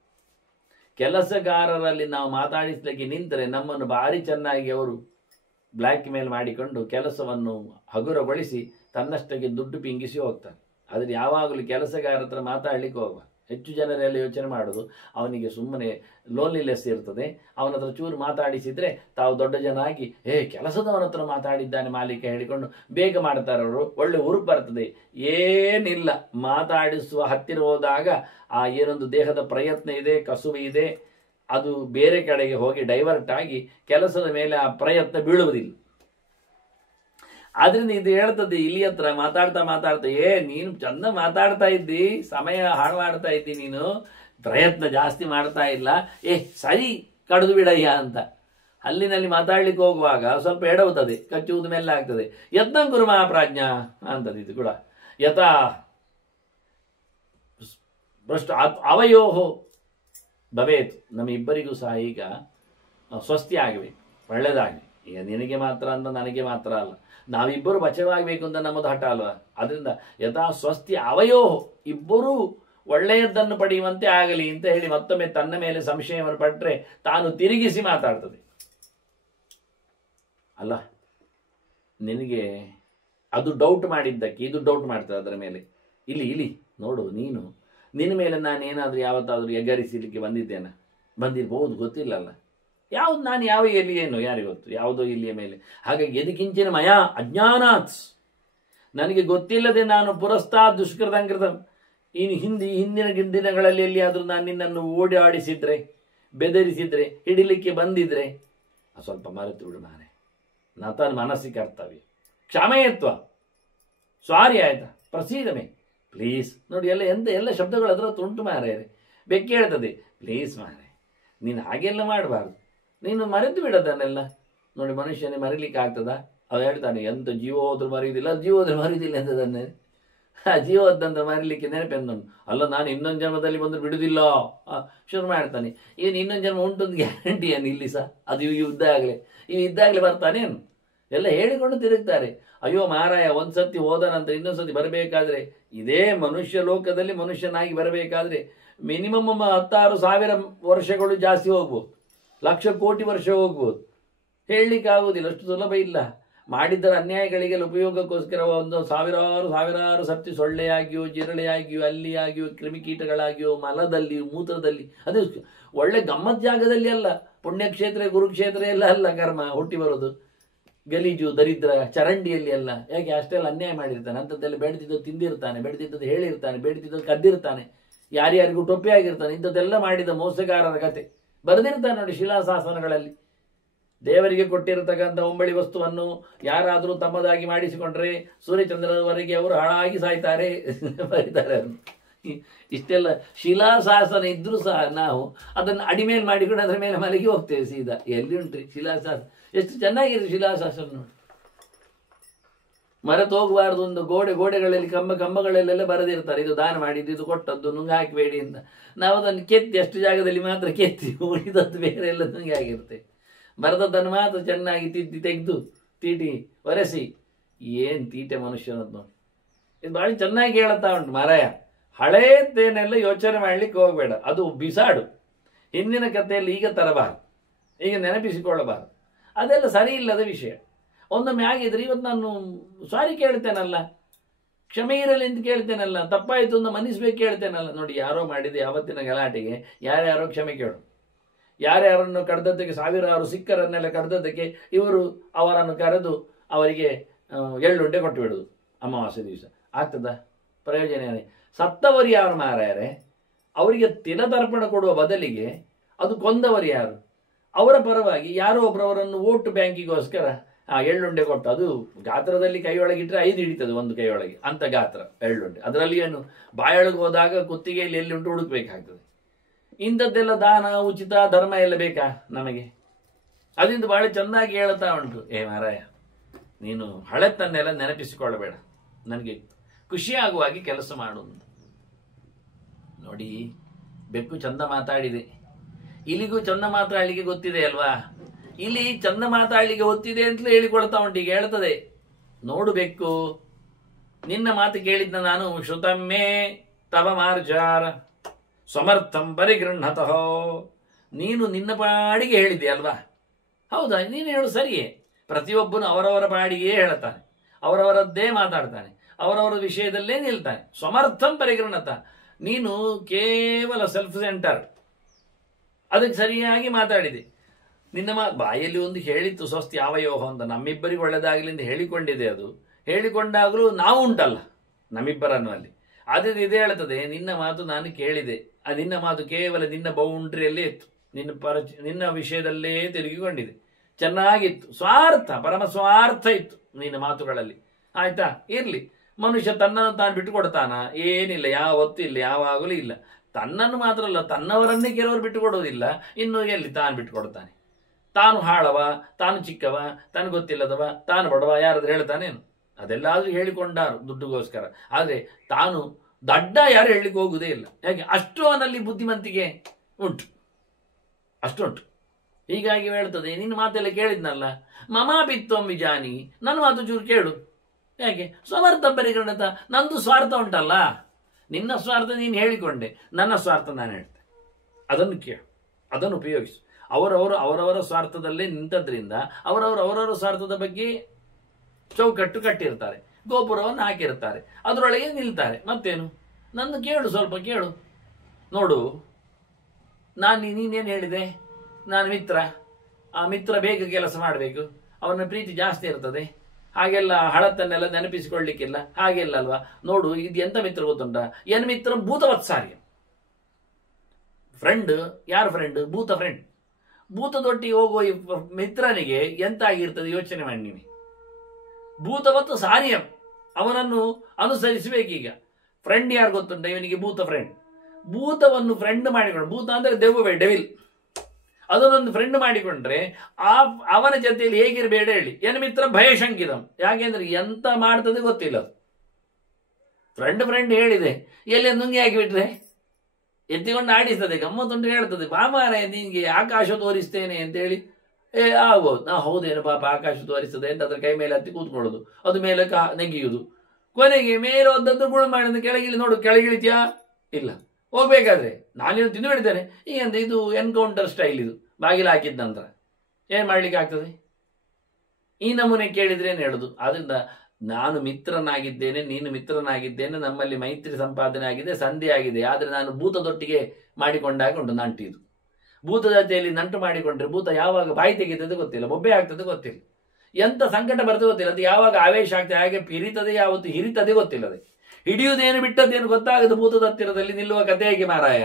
ಕೆಲಸಗಾರರಲ್ಲಿ ನಾವು ಮಾತಾಡಿಸ್ಲಿಕ್ಕೆ ನಿಂತರೆ ನಮ್ಮನ್ನು ಭಾರಿ ಚೆನ್ನಾಗಿ ಅವರು ಬ್ಲ್ಯಾಕ್ ಮೇಲ್ ಮಾಡಿಕೊಂಡು ಕೆಲಸವನ್ನು ಹಗುರಗೊಳಿಸಿ ತನ್ನಷ್ಟಕ್ಕೆ ದುಡ್ಡು ಪಿಂಗಿಸಿ ಹೋಗ್ತಾನೆ. ಆದರೆ ಯಾವಾಗಲೂ ಕೆಲಸಗಾರ ಹತ್ರ ಮಾತಾಡಲಿಕ್ಕೆ ಹೋಗುವ. ಹೆಚ್ಚು ಜನರೆಲ್ಲ ಯೋಚನೆ ಮಾಡೋದು ಅವನಿಗೆ ಸುಮ್ಮನೆ ಲೋನ್ಲಿನೆಸ್ ಇರ್ತದೆ, ಅವನ ಹತ್ರ ಚೂರು ಮಾತಾಡಿಸಿದ್ರೆ ತಾವು ದೊಡ್ಡ ಜನ ಆಗಿ ಕೆಲಸದವನ ಹತ್ರ ಮಾತಾಡಿದ್ದಾನೆ ಮಾಲೀಕ ಹೇಳಿಕೊಂಡು ಬೇಗ ಮಾಡ್ತಾರೆ ಅವರು, ಒಳ್ಳೆ ಹುರುಪು ಬರ್ತದೆ. ಏನಿಲ್ಲ, ಮಾತಾಡಿಸುವ ಹತ್ತಿರ ಹೋದಾಗ ಆ ಏನೊಂದು ದೇಹದ ಪ್ರಯತ್ನ ಇದೆ, ಕಸುವು ಇದೆ, ಅದು ಬೇರೆ ಕಡೆಗೆ ಹೋಗಿ ಡೈವರ್ಟ್ ಆಗಿ ಕೆಲಸದ ಮೇಲೆ ಆ ಪ್ರಯತ್ನ ಬೀಳುವುದಿಲ್ಲ. ಆದ್ರಿಂದ ಇದು ಹೇಳ್ತದೆ ಇಲ್ಲಿ ಹತ್ರ ಮಾತಾಡ್ತಾ ನೀನು ಚಂದ ಮಾತಾಡ್ತಾ ಇದ್ದಿ, ಸಮಯ ಹಾಳು ಮಾಡ್ತಾ ಇದ್ದಿ, ನೀನು ಪ್ರಯತ್ನ ಜಾಸ್ತಿ ಮಾಡ್ತಾ ಇಲ್ಲ, ಸರಿ ಕಡಿದು ಬಿಡಯ್ಯ ಅಂತ. ಅಲ್ಲಿನಲ್ಲಿ ಮಾತಾಡ್ಲಿಕ್ಕೆ ಹೋಗುವಾಗ ಸ್ವಲ್ಪ ಎಡವುತ್ತದೆ, ಕಚ್ಚುವುದು ಮೇಲೆ ಆಗ್ತದೆ. ಯತ್ನ ಗುರು ಮಹಾಪ್ರಾಜ್ಞ ಅಂತದ್ದು ಇದು ಕೂಡ. ಯಥಾ ಭ್ರಷ್ಟ ಅವಯೋಹೋ ಭವೇತ್, ನಮ್ಮಿಬ್ಬರಿಗೂ ಸಹ ಈಗ ಸ್ವಸ್ತಿ ಆಗಬೇಕು, ಒಳ್ಳೆಯದಾಗಲಿ. ಈಗ ನಿನಗೆ ಮಾತ್ರ ಅಂತ ನನಗೆ ಮಾತ್ರ ಅಲ್ಲ, ನಾವಿಬ್ಬರು ಬಚಾವಾಗಬೇಕು ಅಂತ ನಮ್ಮದು ಹಠ ಅಲ್ವಾ? ಅದರಿಂದ ಯಥಾ ಸ್ವಸ್ತಿ ಅವಯೋ, ಇಬ್ಬರೂ ಒಳ್ಳೆಯದನ್ನು ಪಡೆಯುವಂತೆ ಆಗಲಿ ಅಂತ ಹೇಳಿ ಮತ್ತೊಮ್ಮೆ ತನ್ನ ಮೇಲೆ ಸಂಶಯವನ್ನು ಪಟ್ಟರೆ ತಾನು ತಿರುಗಿಸಿ ಮಾತಾಡ್ತದೆ. ಅಲ್ಲ, ನಿನಗೆ ಅದು ಡೌಟ್ ಮಾಡಿದ್ದಕ್ಕೆ ಇದು ಡೌಟ್ ಮಾಡ್ತದೆ ಅದರ ಮೇಲೆ. ಇಲ್ಲಿ ನೋಡು, ನಿನ್ನ ಮೇಲೆ ನಾನೇನಾದರೂ ಯಾವತ್ತಾದರೂ ಎಗರಿಸಲಿಕ್ಕೆ ಬಂದಿರ್ಬೋದು, ಗೊತ್ತಿಲ್ಲಲ್ಲ. ಯಾವುದು ನಾನು ಯಾವ ಎಲ್ಲಿಯೇನು ಯಾರಿಗೊತ್ತು, ಯಾವುದೋ ಇಲ್ಲಿಯ ಮೇಲೆ. ಹಾಗಾಗಿ ಎದಕ್ಕಿಂಚಿನ ಮಯ ಅಜ್ಞಾನಾತ್, ನನಗೆ ಗೊತ್ತಿಲ್ಲದೆ ನಾನು ಪುರಸ್ತಾ ದುಷ್ಕೃತಂಕೃತ, ಹಿಂದಿನ ದಿನಗಳಲ್ಲಿ ಎಲ್ಲಿಯಾದರೂ ನಾನು ನಿನ್ನನ್ನು ಓಡಾಡಿಸಿದ್ರೆ, ಬೆದರಿಸಿದ್ರೆ, ಹಿಡಿಲಿಕ್ಕೆ ಬಂದಿದ್ರೆ ಸ್ವಲ್ಪ ಮರೆತು ಬಿಡು ಮಾರೆ. ತನ್ನ ಮನಸ್ಸಿಗೆ ಕರ್ತವ್ಯ ಕ್ಷಮೆಯತ್ವ, ಸಾರಿ ಆಯ್ತಾ, ಪ್ರಸೀದಮೆ ಪ್ಲೀಸ್. ನೋಡಿ ಎಲ್ಲ ಶಬ್ದಗಳು ಅದರ ತುಂಟು ಮಾರೇ. ಬೆಕ್ಕೆ ಹೇಳ್ತದೆ, ಪ್ಲೀಸ್ ಮಾರೆ, ನೀನು ಹಾಗೆಲ್ಲ ಮಾಡಬಾರ್ದು, ನೀನು ಮರೆತು ಬಿಡೋದನ್ನೆಲ್ಲ. ನೋಡಿ, ಮನುಷ್ಯನೇ ಮರಿಲಿಕ್ಕೆ ಆಗ್ತದ? ಅವ ಹೇಳ್ತಾನೆ, ಎಂತ ಜೀವ ಹೋದ್ರು ಮರೆಯುವುದಿಲ್ಲ, ಜೀವ ಹೋದ್ರೆ ಮರೆಯುವುದಿಲ್ಲ ಎಂತದನ್ನೇ. ಜೀವ ಹೋದಂತ ಮರಿಲಿಕ್ಕೆ ನೆನಪೆಂದನು ಅಲ್ಲ, ನಾನು ಇನ್ನೊಂದು ಜನ್ಮದಲ್ಲಿ ಬಂದು ಬಿಡುವುದಿಲ್ಲ ಶುರು ಮಾಡ್ತಾನೆ. ಏನು ಇನ್ನೊಂದು ಜನ್ಮ ಉಂಟು ಒಂದು ಗ್ಯಾರಂಟಿ ಏನು ಇಲ್ಲಿ ಸಹ? ಅದು ಇದ್ದಾಗಲೇ ಬರ್ತಾನೇನು? ಎಲ್ಲ ಹೇಳಿಕೊಂಡು ತಿರುಗ್ತಾರೆ. ಅಯ್ಯೋ ಮಾರಾಯ, ಒಂದ್ಸತಿ ಹೋದ ನಂತರ ಇನ್ನೊಂದ್ಸತಿ ಬರಬೇಕಾದ್ರೆ, ಇದೇ ಮನುಷ್ಯ ಲೋಕದಲ್ಲಿ ಮನುಷ್ಯನಾಗಿ ಬರಬೇಕಾದ್ರೆ ಮಿನಿಮಮ್ 16,000 ವರ್ಷಗಳು ಜಾಸ್ತಿ ಹೋಗ್ಬೋದು, ಲಕ್ಷ ಕೋಟಿ ವರ್ಷ ಹೋಗ್ಬೋದು. ಹೇಳಲಿಕ್ಕೆ ಆಗುವುದಿಲ್ಲ, ಅಷ್ಟು ಸುಲಭ ಇಲ್ಲ. ಮಾಡಿದ್ದರ ಅನ್ಯಾಯಗಳಿಗೆಲ್ಲ ಉಪಯೋಗಕ್ಕೋಸ್ಕರ ಒಂದು ಸಾವಿರಾರು ಸರ್ತಿ ಸೊಳ್ಳೆಯಾಗಿಯೋ, ಜಿರಳೆಯಾಗಿಯೋ, ಅಲ್ಲಿಯಾಗಿಯೋ, ಕ್ರಿಮಿಕೀಟಗಳಾಗಿಯೋ, ಮಲದಲ್ಲಿ, ಮೂತ್ರದಲ್ಲಿ, ಅದು ಒಳ್ಳೆ ಗಮ್ಮತ್ ಜಾಗದಲ್ಲಿ ಅಲ್ಲ, ಪುಣ್ಯಕ್ಷೇತ್ರ ಗುರುಕ್ಷೇತ್ರ ಎಲ್ಲ ಅಲ್ಲ ಕರ್ಮ ಹುಟ್ಟಿ ಬರೋದು. ಗಲೀಜು ದರಿದ್ರ ಚರಂಡಿಯಲ್ಲಿ ಅಲ್ಲ. ಯಾಕೆ ಅಷ್ಟೆಲ್ಲ ಅನ್ಯಾಯ ಮಾಡಿರ್ತಾನೆ, ಅಂಥದ್ದೆಲ್ಲ ಬೆಳೆದಿದ್ದು ತಿಂದಿರ್ತಾನೆ, ಬೆಳೆದಿದ್ದದ್ದು ಹೇಳಿರ್ತಾನೆ, ಬೆಳೆದಿದ್ದದ್ದು ಕದ್ದಿರ್ತಾನೆ, ಯಾರ್ಯಾರಿಗೂ ಟೊಪ್ಪಿ ಆಗಿರ್ತಾನೆ. ಇಂಥದ್ದೆಲ್ಲ ಮಾಡಿದ ಮೋಸಗಾರರ ಕತೆ ಬರೆದಿರ್ತಾನೆ ನೋಡಿ ಶಿಲಾಶಾಸನಗಳಲ್ಲಿ. ದೇವರಿಗೆ ಕೊಟ್ಟಿರತಕ್ಕಂಥ ಒಂಬಳಿ ವಸ್ತುವನ್ನು ಯಾರಾದರೂ ತಮ್ಮದಾಗಿ ಮಾಡಿಸಿಕೊಂಡ್ರೆ ಸೂರ್ಯಚಂದ್ರವರೆಗೆ ಅವರು ಹಾಳಾಗಿ ಸಾಯ್ತಾರೆ ಬರೀತಾರೆ. ಇಷ್ಟೆಲ್ಲ ಶಿಲಾಶಾಸನ ಇದ್ರೂ ಸಹ ನಾವು ಅದನ್ನು ಅಡಿಮೇಲೆ ಮಾಡಿಕೊಂಡು ಅದರ ಮೇಲೆ ಮಲಗಿ ಹೋಗ್ತೇವೆ ಸೀದಾ. ಎಲ್ಲಿ ಉಂಟ್ರಿ ಶಿಲಾಶಾಸನ? ಎಷ್ಟು ಚೆನ್ನಾಗಿದೆ ಶಿಲಾಶಾಸನ ನೋಡಿ. ಮರೆತು ಹೋಗಬಾರ್ದು. ಒಂದು ಗೋಡೆಗಳಲ್ಲಿ ಕಂಬಗಳಲ್ಲೆಲ್ಲ ಬರೆದಿರ್ತಾರೆ, ಇದು ದಾನ ಮಾಡಿದ್ದು, ಇದು ಕೊಟ್ಟದ್ದು, ನುಂಗ ಹಾಕಬೇಡಿ ಅಂತ. ನಾವು ಅದನ್ನು ಕೆತ್ತಿ ಅಷ್ಟು ಜಾಗದಲ್ಲಿ ಮಾತ್ರ ಕೆತ್ತಿ, ಉಳಿದದ್ದು ಬೇರೆ ಎಲ್ಲ ನುಂಗಿ ಆಗಿರುತ್ತೆ. ಬರೆದದ್ದನ್ನು ಮಾತ್ರ ಚೆನ್ನಾಗಿ ತೆಗೆದು ತೀಟಿ ಒರೆಸಿ. ಏನು ತೀಟೆ ಮನುಷ್ಯನದ್ದು ನೋಡಿ. ಇದು ಭಾಳ ಚೆನ್ನಾಗಿ ಹೇಳುತ್ತಾ ಉಂಟು ಮಾರಾಯ. ಹಳೇದೇನೆಲ್ಲ ಯೋಚನೆ ಮಾಡ್ಲಿಕ್ಕೆ ಹೋಗಬೇಡ, ಅದು ಬಿಸಾಡು. ಹಿಂದಿನ ಕಥೆಯಲ್ಲಿ ಈಗ ತರಬಾರದು, ಈಗ ನೆನಪಿಸಿಕೊಳ್ಳಬಾರದು. ಅದೆಲ್ಲ ಸರಿ ಇಲ್ಲದ ವಿಷಯ. ಒಮ್ಮೊಮ್ಮೆ ಆಗಿದ್ರೆ ಇವತ್ತು ನಾನು ಸಾರಿ ಕೇಳ್ತೇನಲ್ಲ, ಕ್ಷಮೆ ಇರಲಿ ಅಂತ ಕೇಳ್ತೇನಲ್ಲ, ತಪ್ಪಾಯಿತು ಅಂತ ಮನ್ನಿಸ್ಬೇಕು ಕೇಳ್ತೇನಲ್ಲ. ನೋಡಿ, ಯಾರೋ ಮಾಡಿದ ಯಾವತ್ತಿನ ಗಲಾಟೆಗೆ ಯಾರ್ಯಾರೋ ಕ್ಷಮೆ ಕೇಳು. ಯಾರ್ಯಾರನ್ನು ಕಡ್ದದ್ದಕ್ಕೆ, ಸಾವಿರಾರು ಸಿಕ್ಕರನ್ನೆಲ್ಲ ಕಡ್ದದ್ದಕ್ಕೆ ಇವರು ಅವರನ್ನು ಕರೆದು ಅವರಿಗೆ ಎಳ್ಳುಂಡೆ ಕೊಟ್ಟು ಬಿಡುದು ಅಮಾವಾಸ್ಯೆ ದಿವಸ. ಆಗ್ತದ? ಪ್ರಯೋಜನ ಏನೇ? ಸತ್ತವರು ಯಾರು ಮಾರಾಯರೆ? ಅವರಿಗೆ ತಿಲತರ್ಪಣ ಕೊಡುವ ಬದಲಿಗೆ ಅದು ಕೊಂದವರು ಯಾರು? ಅವರ ಪರವಾಗಿ ಯಾರೋ ಒಬ್ಬರವರನ್ನು ವೋಟ್ ಬ್ಯಾಂಕಿಗೋಸ್ಕರ ಎಳ್ಳುಂಡೆ ಕೊಟ್ಟು, ಅದು ಗಾತ್ರದಲ್ಲಿ ಕೈಯೊಳಗಿಟ್ರೆ 5 ಹಿಡಿತದೆ ಒಂದು ಕೈಯೊಳಗೆ, ಅಂತ ಗಾತ್ರ ಎಳ್ಳುಂಡೆ. ಅದರಲ್ಲಿ ಏನು ಬಾಯೊಳಗೆ ಹೋದಾಗ ಕುತ್ತಿಗೆಯಲ್ಲಿ ಎಲ್ಲಿ ಉಂಟು ಹುಡುಕ್ಬೇಕಾಗ್ತದೆ. ಇಂಥದ್ದೆಲ್ಲ ದಾನ, ಉಚಿತ, ಧರ್ಮ ಎಲ್ಲ ಬೇಕಾ ನಮಗೆ? ಅದರಿಂದ ಬಹಳ ಚೆನ್ನಾಗಿ ಹೇಳ್ತಾ ಉಂಟು, ಮಾರಾಯ ನೀನು ಹಳೆತನ್ನೆಲ್ಲ ನೆನಪಿಸಿಕೊಳ್ಳಬೇಡ, ನನಗೆ ಖುಷಿಯಾಗುವಾಗಿ ಕೆಲಸ ಮಾಡು ಅಂತ. ನೋಡಿ, ಬೆಕ್ಕು ಚಂದ ಮಾತಾಡಿದೆ, ಇಲಿಗೂ ಚಂದ ಮಾತಾಡಲಿಕ್ಕೆ ಗೊತ್ತಿದೆ ಅಲ್ವಾ? ಇಲ್ಲಿ ಚಂದ ಮಾತಾಡಲಿಕ್ಕೆ ಗೊತ್ತಿದೆ ಅಂತಲೇ ಹೇಳಿಕೊಳ್ತಾ ಉಂಟು. ಈಗ ಹೇಳ್ತದೆ, ನೋಡು ಬೆಕ್ಕು, ನಿನ್ನ ಮಾತು ಕೇಳಿದ್ನ ನಾನು, ಶ್ರುತಮ್ಮೆ ತವ ಮಾರ್ಜಾರ ಸಮರ್ಥಂ ಪರಿಗೃಹತಃ. ನೀನು ನಿನ್ನ ಪಾಡಿಗೆ ಹೇಳಿದ್ದೆ ಅಲ್ವಾ? ಹೌದಾ? ನೀನು ಹೇಳು ಸರಿಯೇ. ಪ್ರತಿಯೊಬ್ಬನು ಅವರವರ ಪಾಡಿಗೆ ಹೇಳ್ತಾನೆ, ಅವರವರದ್ದೇ ಮಾತಾಡ್ತಾನೆ, ಅವರವರ ವಿಷಯದಲ್ಲೇ ನಿಲ್ತಾನೆ. ಸಮರ್ಥಂ ಪರಿಗೃಹತ. ನೀನು ಕೇವಲ ಸೆಲ್ಫ್ ಸೆಂಟರ್, ಅದಕ್ಕೆ ಸರಿಯಾಗಿ ಮಾತಾಡಿದೆ. ನಿನ್ನ ಬಾಯಲ್ಲಿ ಒಂದು ಹೇಳಿತ್ತು, ಸ್ವಸ್ತಿ ಯಾವಯೋಹ ಅಂತ, ನಮ್ಮಿಬ್ಬರಿಗೆ ಒಳ್ಳೆದಾಗಲಿ ಅಂತ ಹೇಳಿಕೊಂಡಿದೆ. ಅದು ಹೇಳಿಕೊಂಡಾಗಲೂ ನಾವು ಉಂಟಲ್ಲ ನಮ್ಮಿಬ್ಬರನ್ನು ಅಲ್ಲಿ. ಆದ್ರೆ ಇದೇ ಹೇಳ್ತದೆ, ನಿನ್ನ ಮಾತು ನಾನು ಕೇಳಿದೆ, ನಿನ್ನ ಮಾತು ಕೇವಲ ನಿನ್ನ ಬೌಂಡ್ರಿಯಲ್ಲೇ ಇತ್ತು, ನಿನ್ನ ವಿಷಯದಲ್ಲೇ ತಿರುಗಿಕೊಂಡಿದೆ, ಚೆನ್ನಾಗಿತ್ತು, ಸ್ವಾರ್ಥ, ಪರಮ ಸ್ವಾರ್ಥ ಇತ್ತು ನಿನ್ನ ಮಾತುಗಳಲ್ಲಿ. ಆಯ್ತಾ? ಇರ್ಲಿ, ಮನುಷ್ಯ ತನ್ನನ್ನು ತಾನು ಬಿಟ್ಟು ಕೊಡ್ತಾನ? ಏನಿಲ್ಲ, ಯಾವತ್ತೂ ಇಲ್ಲ, ಯಾವಾಗಲೂ ಇಲ್ಲ. ತನ್ನನ್ನು ಮಾತ್ರ ಅಲ್ಲ, ತನ್ನವರನ್ನೇ ಕೆಲವರು ಬಿಟ್ಟು ಕೊಡೋದಿಲ್ಲ, ಇನ್ನು ಎಲ್ಲಿ ತಾನು ಬಿಟ್ಟು ಕೊಡ್ತಾನೆ? ತಾನು ಹಾಳವ, ತಾನು ಚಿಕ್ಕವ, ತಾನು ಗೊತ್ತಿಲ್ಲದವ, ತಾನು ಬಡವ, ಯಾರಾದ್ರೂ ಹೇಳ್ತಾನೇನು? ಅದೆಲ್ಲಾದ್ರೂ ಹೇಳಿಕೊಂಡಾರು ದುಡ್ಡುಗೋಸ್ಕರ. ಆದ್ರೆ ತಾನು ದಡ್ಡ ಯಾರು ಹೇಳಲಿಕ್ಕೆ ಹೋಗುವುದೇ ಇಲ್ಲ. ಯಾಕೆ? ಅಷ್ಟು ಅವನಲ್ಲಿ ಬುದ್ಧಿವಂತಿಕೆ ಉಂಟು, ಅಷ್ಟುಂಟು. ಹೀಗಾಗಿ ಹೇಳ್ತದೆ, ನಿನ್ನ ಮಾತೆಲ್ಲ ಕೇಳಿದ್ನಲ್ಲ, ಮಮಾಪಿತ್ವಂ ವಿಜಾನಿ, ನನ್ನ ಮಾತು ಚೂರು ಕೇಳು. ಯಾಕೆ? ಸಮರ್ಥ ಪರಿಗಣತ. ನಂದು ಸ್ವಾರ್ಥ ಉಂಟಲ್ಲ, ನಿನ್ನ ಸ್ವಾರ್ಥ ನೀನು ಹೇಳಿಕೊಂಡೆ, ನನ್ನ ಸ್ವಾರ್ಥ ನಾನು ಹೇಳ್ತೆ. ಅದನ್ನು ಕೇಳು, ಅದನ್ನು ಉಪಯೋಗಿಸು. ಅವರವರ ಸ್ವಾರ್ಥದಲ್ಲೇ ನಿಂತದ್ರಿಂದ ಅವರವರ ಸ್ವಾರ್ಥದ ಬಗ್ಗೆ ಚೌಕಟ್ಟು ಕಟ್ಟಿರ್ತಾರೆ, ಗೋಪುರವನ್ನು ಹಾಕಿರ್ತಾರೆ, ಅದರೊಳಗೆ ನಿಲ್ತಾರೆ. ಮತ್ತೇನು? ನನ್ನ ಕೇಳು, ಸ್ವಲ್ಪ ಕೇಳು. ನೋಡು, ನೀನೇನು ಹೇಳಿದೆ? ನಾನು ಮಿತ್ರ, ಆ ಮಿತ್ರ ಬೇಗ ಕೆಲಸ ಮಾಡಬೇಕು, ಅವನ ಪ್ರೀತಿ ಜಾಸ್ತಿ ಇರ್ತದೆ, ಹಾಗೆಲ್ಲ ಹಳತನ್ನೆಲ್ಲ ನೆನಪಿಸಿಕೊಳ್ಳಿಕ್ಕಿಲ್ಲ, ಹಾಗೆಲ್ಲ ಅಲ್ವಾ? ನೋಡು, ಇದು ಎಂತ ಮಿತ್ರ ಗೊತ್ತುಂಟ? ಎನ್ ಮಿತ್ರ ಭೂತವತ್ಸಾರ್ಯ. ಫ್ರೆಂಡ್ ಯಾರು? ಫ್ರೆಂಡ್ ಭೂತ ಫ್ರೆಂಡ್. ಭೂತದೊಟ್ಟಿಗೆ ಹೋಗುವ ಈ ಮಿತ್ರನಿಗೆ ಎಂತ ಆಗಿರ್ತದೆ ಯೋಚನೆ ಮಾಡಿ ನೀವು. ಭೂತವತ್ತು ಸಾರ್ಯಂ, ಅವನನ್ನು ಅನುಸರಿಸಬೇಕೀಗ. ಫ್ರೆಂಡ್ ಯಾರು ಗೊತ್ತುಂಟ? ಇವನಿಗೆ ಭೂತ ಫ್ರೆಂಡ್. ಭೂತವನ್ನು ಫ್ರೆಂಡ್ ಮಾಡಿಕೊಂಡು, ಭೂತ ಅಂದ್ರೆ ದೆವ್ವವೇ, ಡೆವಿಲ್, ಅದನ್ನೊಂದು ಫ್ರೆಂಡ್ ಮಾಡಿಕೊಂಡ್ರೆ ಅವನ ಜೊತೆಯಲ್ಲಿ ಹೇಗಿರಬೇಡ ಹೇಳಿ. ಏನು ಮಿತ್ರ ಭಯಶಂಕಿತಂ. ಯಾಕೆಂದ್ರೆ ಎಂತ ಮಾಡ್ತದೆ ಗೊತ್ತಿಲ್ಲ. ಫ್ರೆಂಡ್ ಹೇಳಿದೆ, ಎಲ್ಲಿ ನುಂಗಿ ಹಾಕಿಬಿಟ್ರೆ ಎತ್ತಿಕೊಂಡು ಆಡಿಸ್ತದೆ, ಗಮ್ಮತ್ತುಂಟು ಹೇಳ್ತದೆ, ಬಾಮಾರೆ ನಿನ್ಗೆ ಆಕಾಶ ತೋರಿಸ್ತೇನೆ ಅಂತೇಳಿ. ಆಗ್ಬೋದು, ಹೌದೇನು ಪಾಪ ಆಕಾಶ ತೋರಿಸ್ತದೆ ಅಂತ ಅದ್ರ ಕೈ ಮೇಲೆ ಹತ್ತಿ ಕೂತ್ಕೊಳ್ಳೋದು, ಅದು ಮೇಲೆ ನೆಗೆಯುವುದು, ಕೊನೆಗೆ ಮೇಲೆ ಒಂದದ್ದು ಗುಳು ಮಾಡಿದ ಕೆಳಗಿಳಿ. ನೋಡು, ಕೆಳಗಿಳಿತೀಯಾ? ಇಲ್ಲ. ಹೋಗ್ಬೇಕಾದ್ರೆ ನಾನೇನು ತಿಂದು ಬಿಡ್ತೇನೆ. ಈಗಂತ ಇದು ಎನ್ಕೌಂಟರ್ ಸ್ಟೈಲ್, ಇದು ಬಾಗಿಲು ಹಾಕಿದ ನಂತರ ಏನ್ ಮಾಡ್ಲಿಕ್ಕೆ ಆಗ್ತದೆ? ಈ ನಮೂನೆ ಕೇಳಿದ್ರೆ ಏನು ಹೇಳುದು? ಆದ್ರಿಂದ ನಾನು ಮಿತ್ರನಾಗಿದ್ದೇನೆ, ನೀನು ಮಿತ್ರನಾಗಿದ್ದೇನೆ, ನಮ್ಮಲ್ಲಿ ಮೈತ್ರಿ ಸಂಪಾದನೆ ಆಗಿದೆ, ಸಂಧಿ ಆಗಿದೆ. ಆದ್ರೆ ನಾನು ಭೂತದೊಟ್ಟಿಗೆ ಮಾಡಿಕೊಂಡಾಗ ಉಂಟು ನಂಟಿದು. ಭೂತ ಜೊತೆಯಲ್ಲಿ ನಂಟು ಮಾಡಿಕೊಂಡ್ರೆ ಭೂತ ಯಾವಾಗ ಬಾಯಿ ತೆಗೆತದೆ ಗೊತ್ತಿಲ್ಲ, ಬೊಬ್ಬೆ ಆಗ್ತದೆ ಗೊತ್ತಿಲ್ಲ, ಎಂತ ಸಂಕಟ ಬರ್ತದೆ ಗೊತ್ತಿಲ್ಲ, ಅದು ಯಾವಾಗ ಆವೇಶ ಆಗ್ತದೆ, ಹಾಗೆ ಪಿರಿತದೆ, ಯಾವತ್ತು ಹಿರಿತದೆ ಗೊತ್ತಿಲ್ಲ, ಅದಕ್ಕೆ ಹಿಡಿಯುವುದೇನು ಬಿಟ್ಟದ್ದೇನು ಗೊತ್ತಾಗದು. ಭೂತದ ಹತ್ತಿರದಲ್ಲಿ ನಿಲ್ಲುವ ಕಥೆ ಹೇಗೆ ಮಾರಾಯ?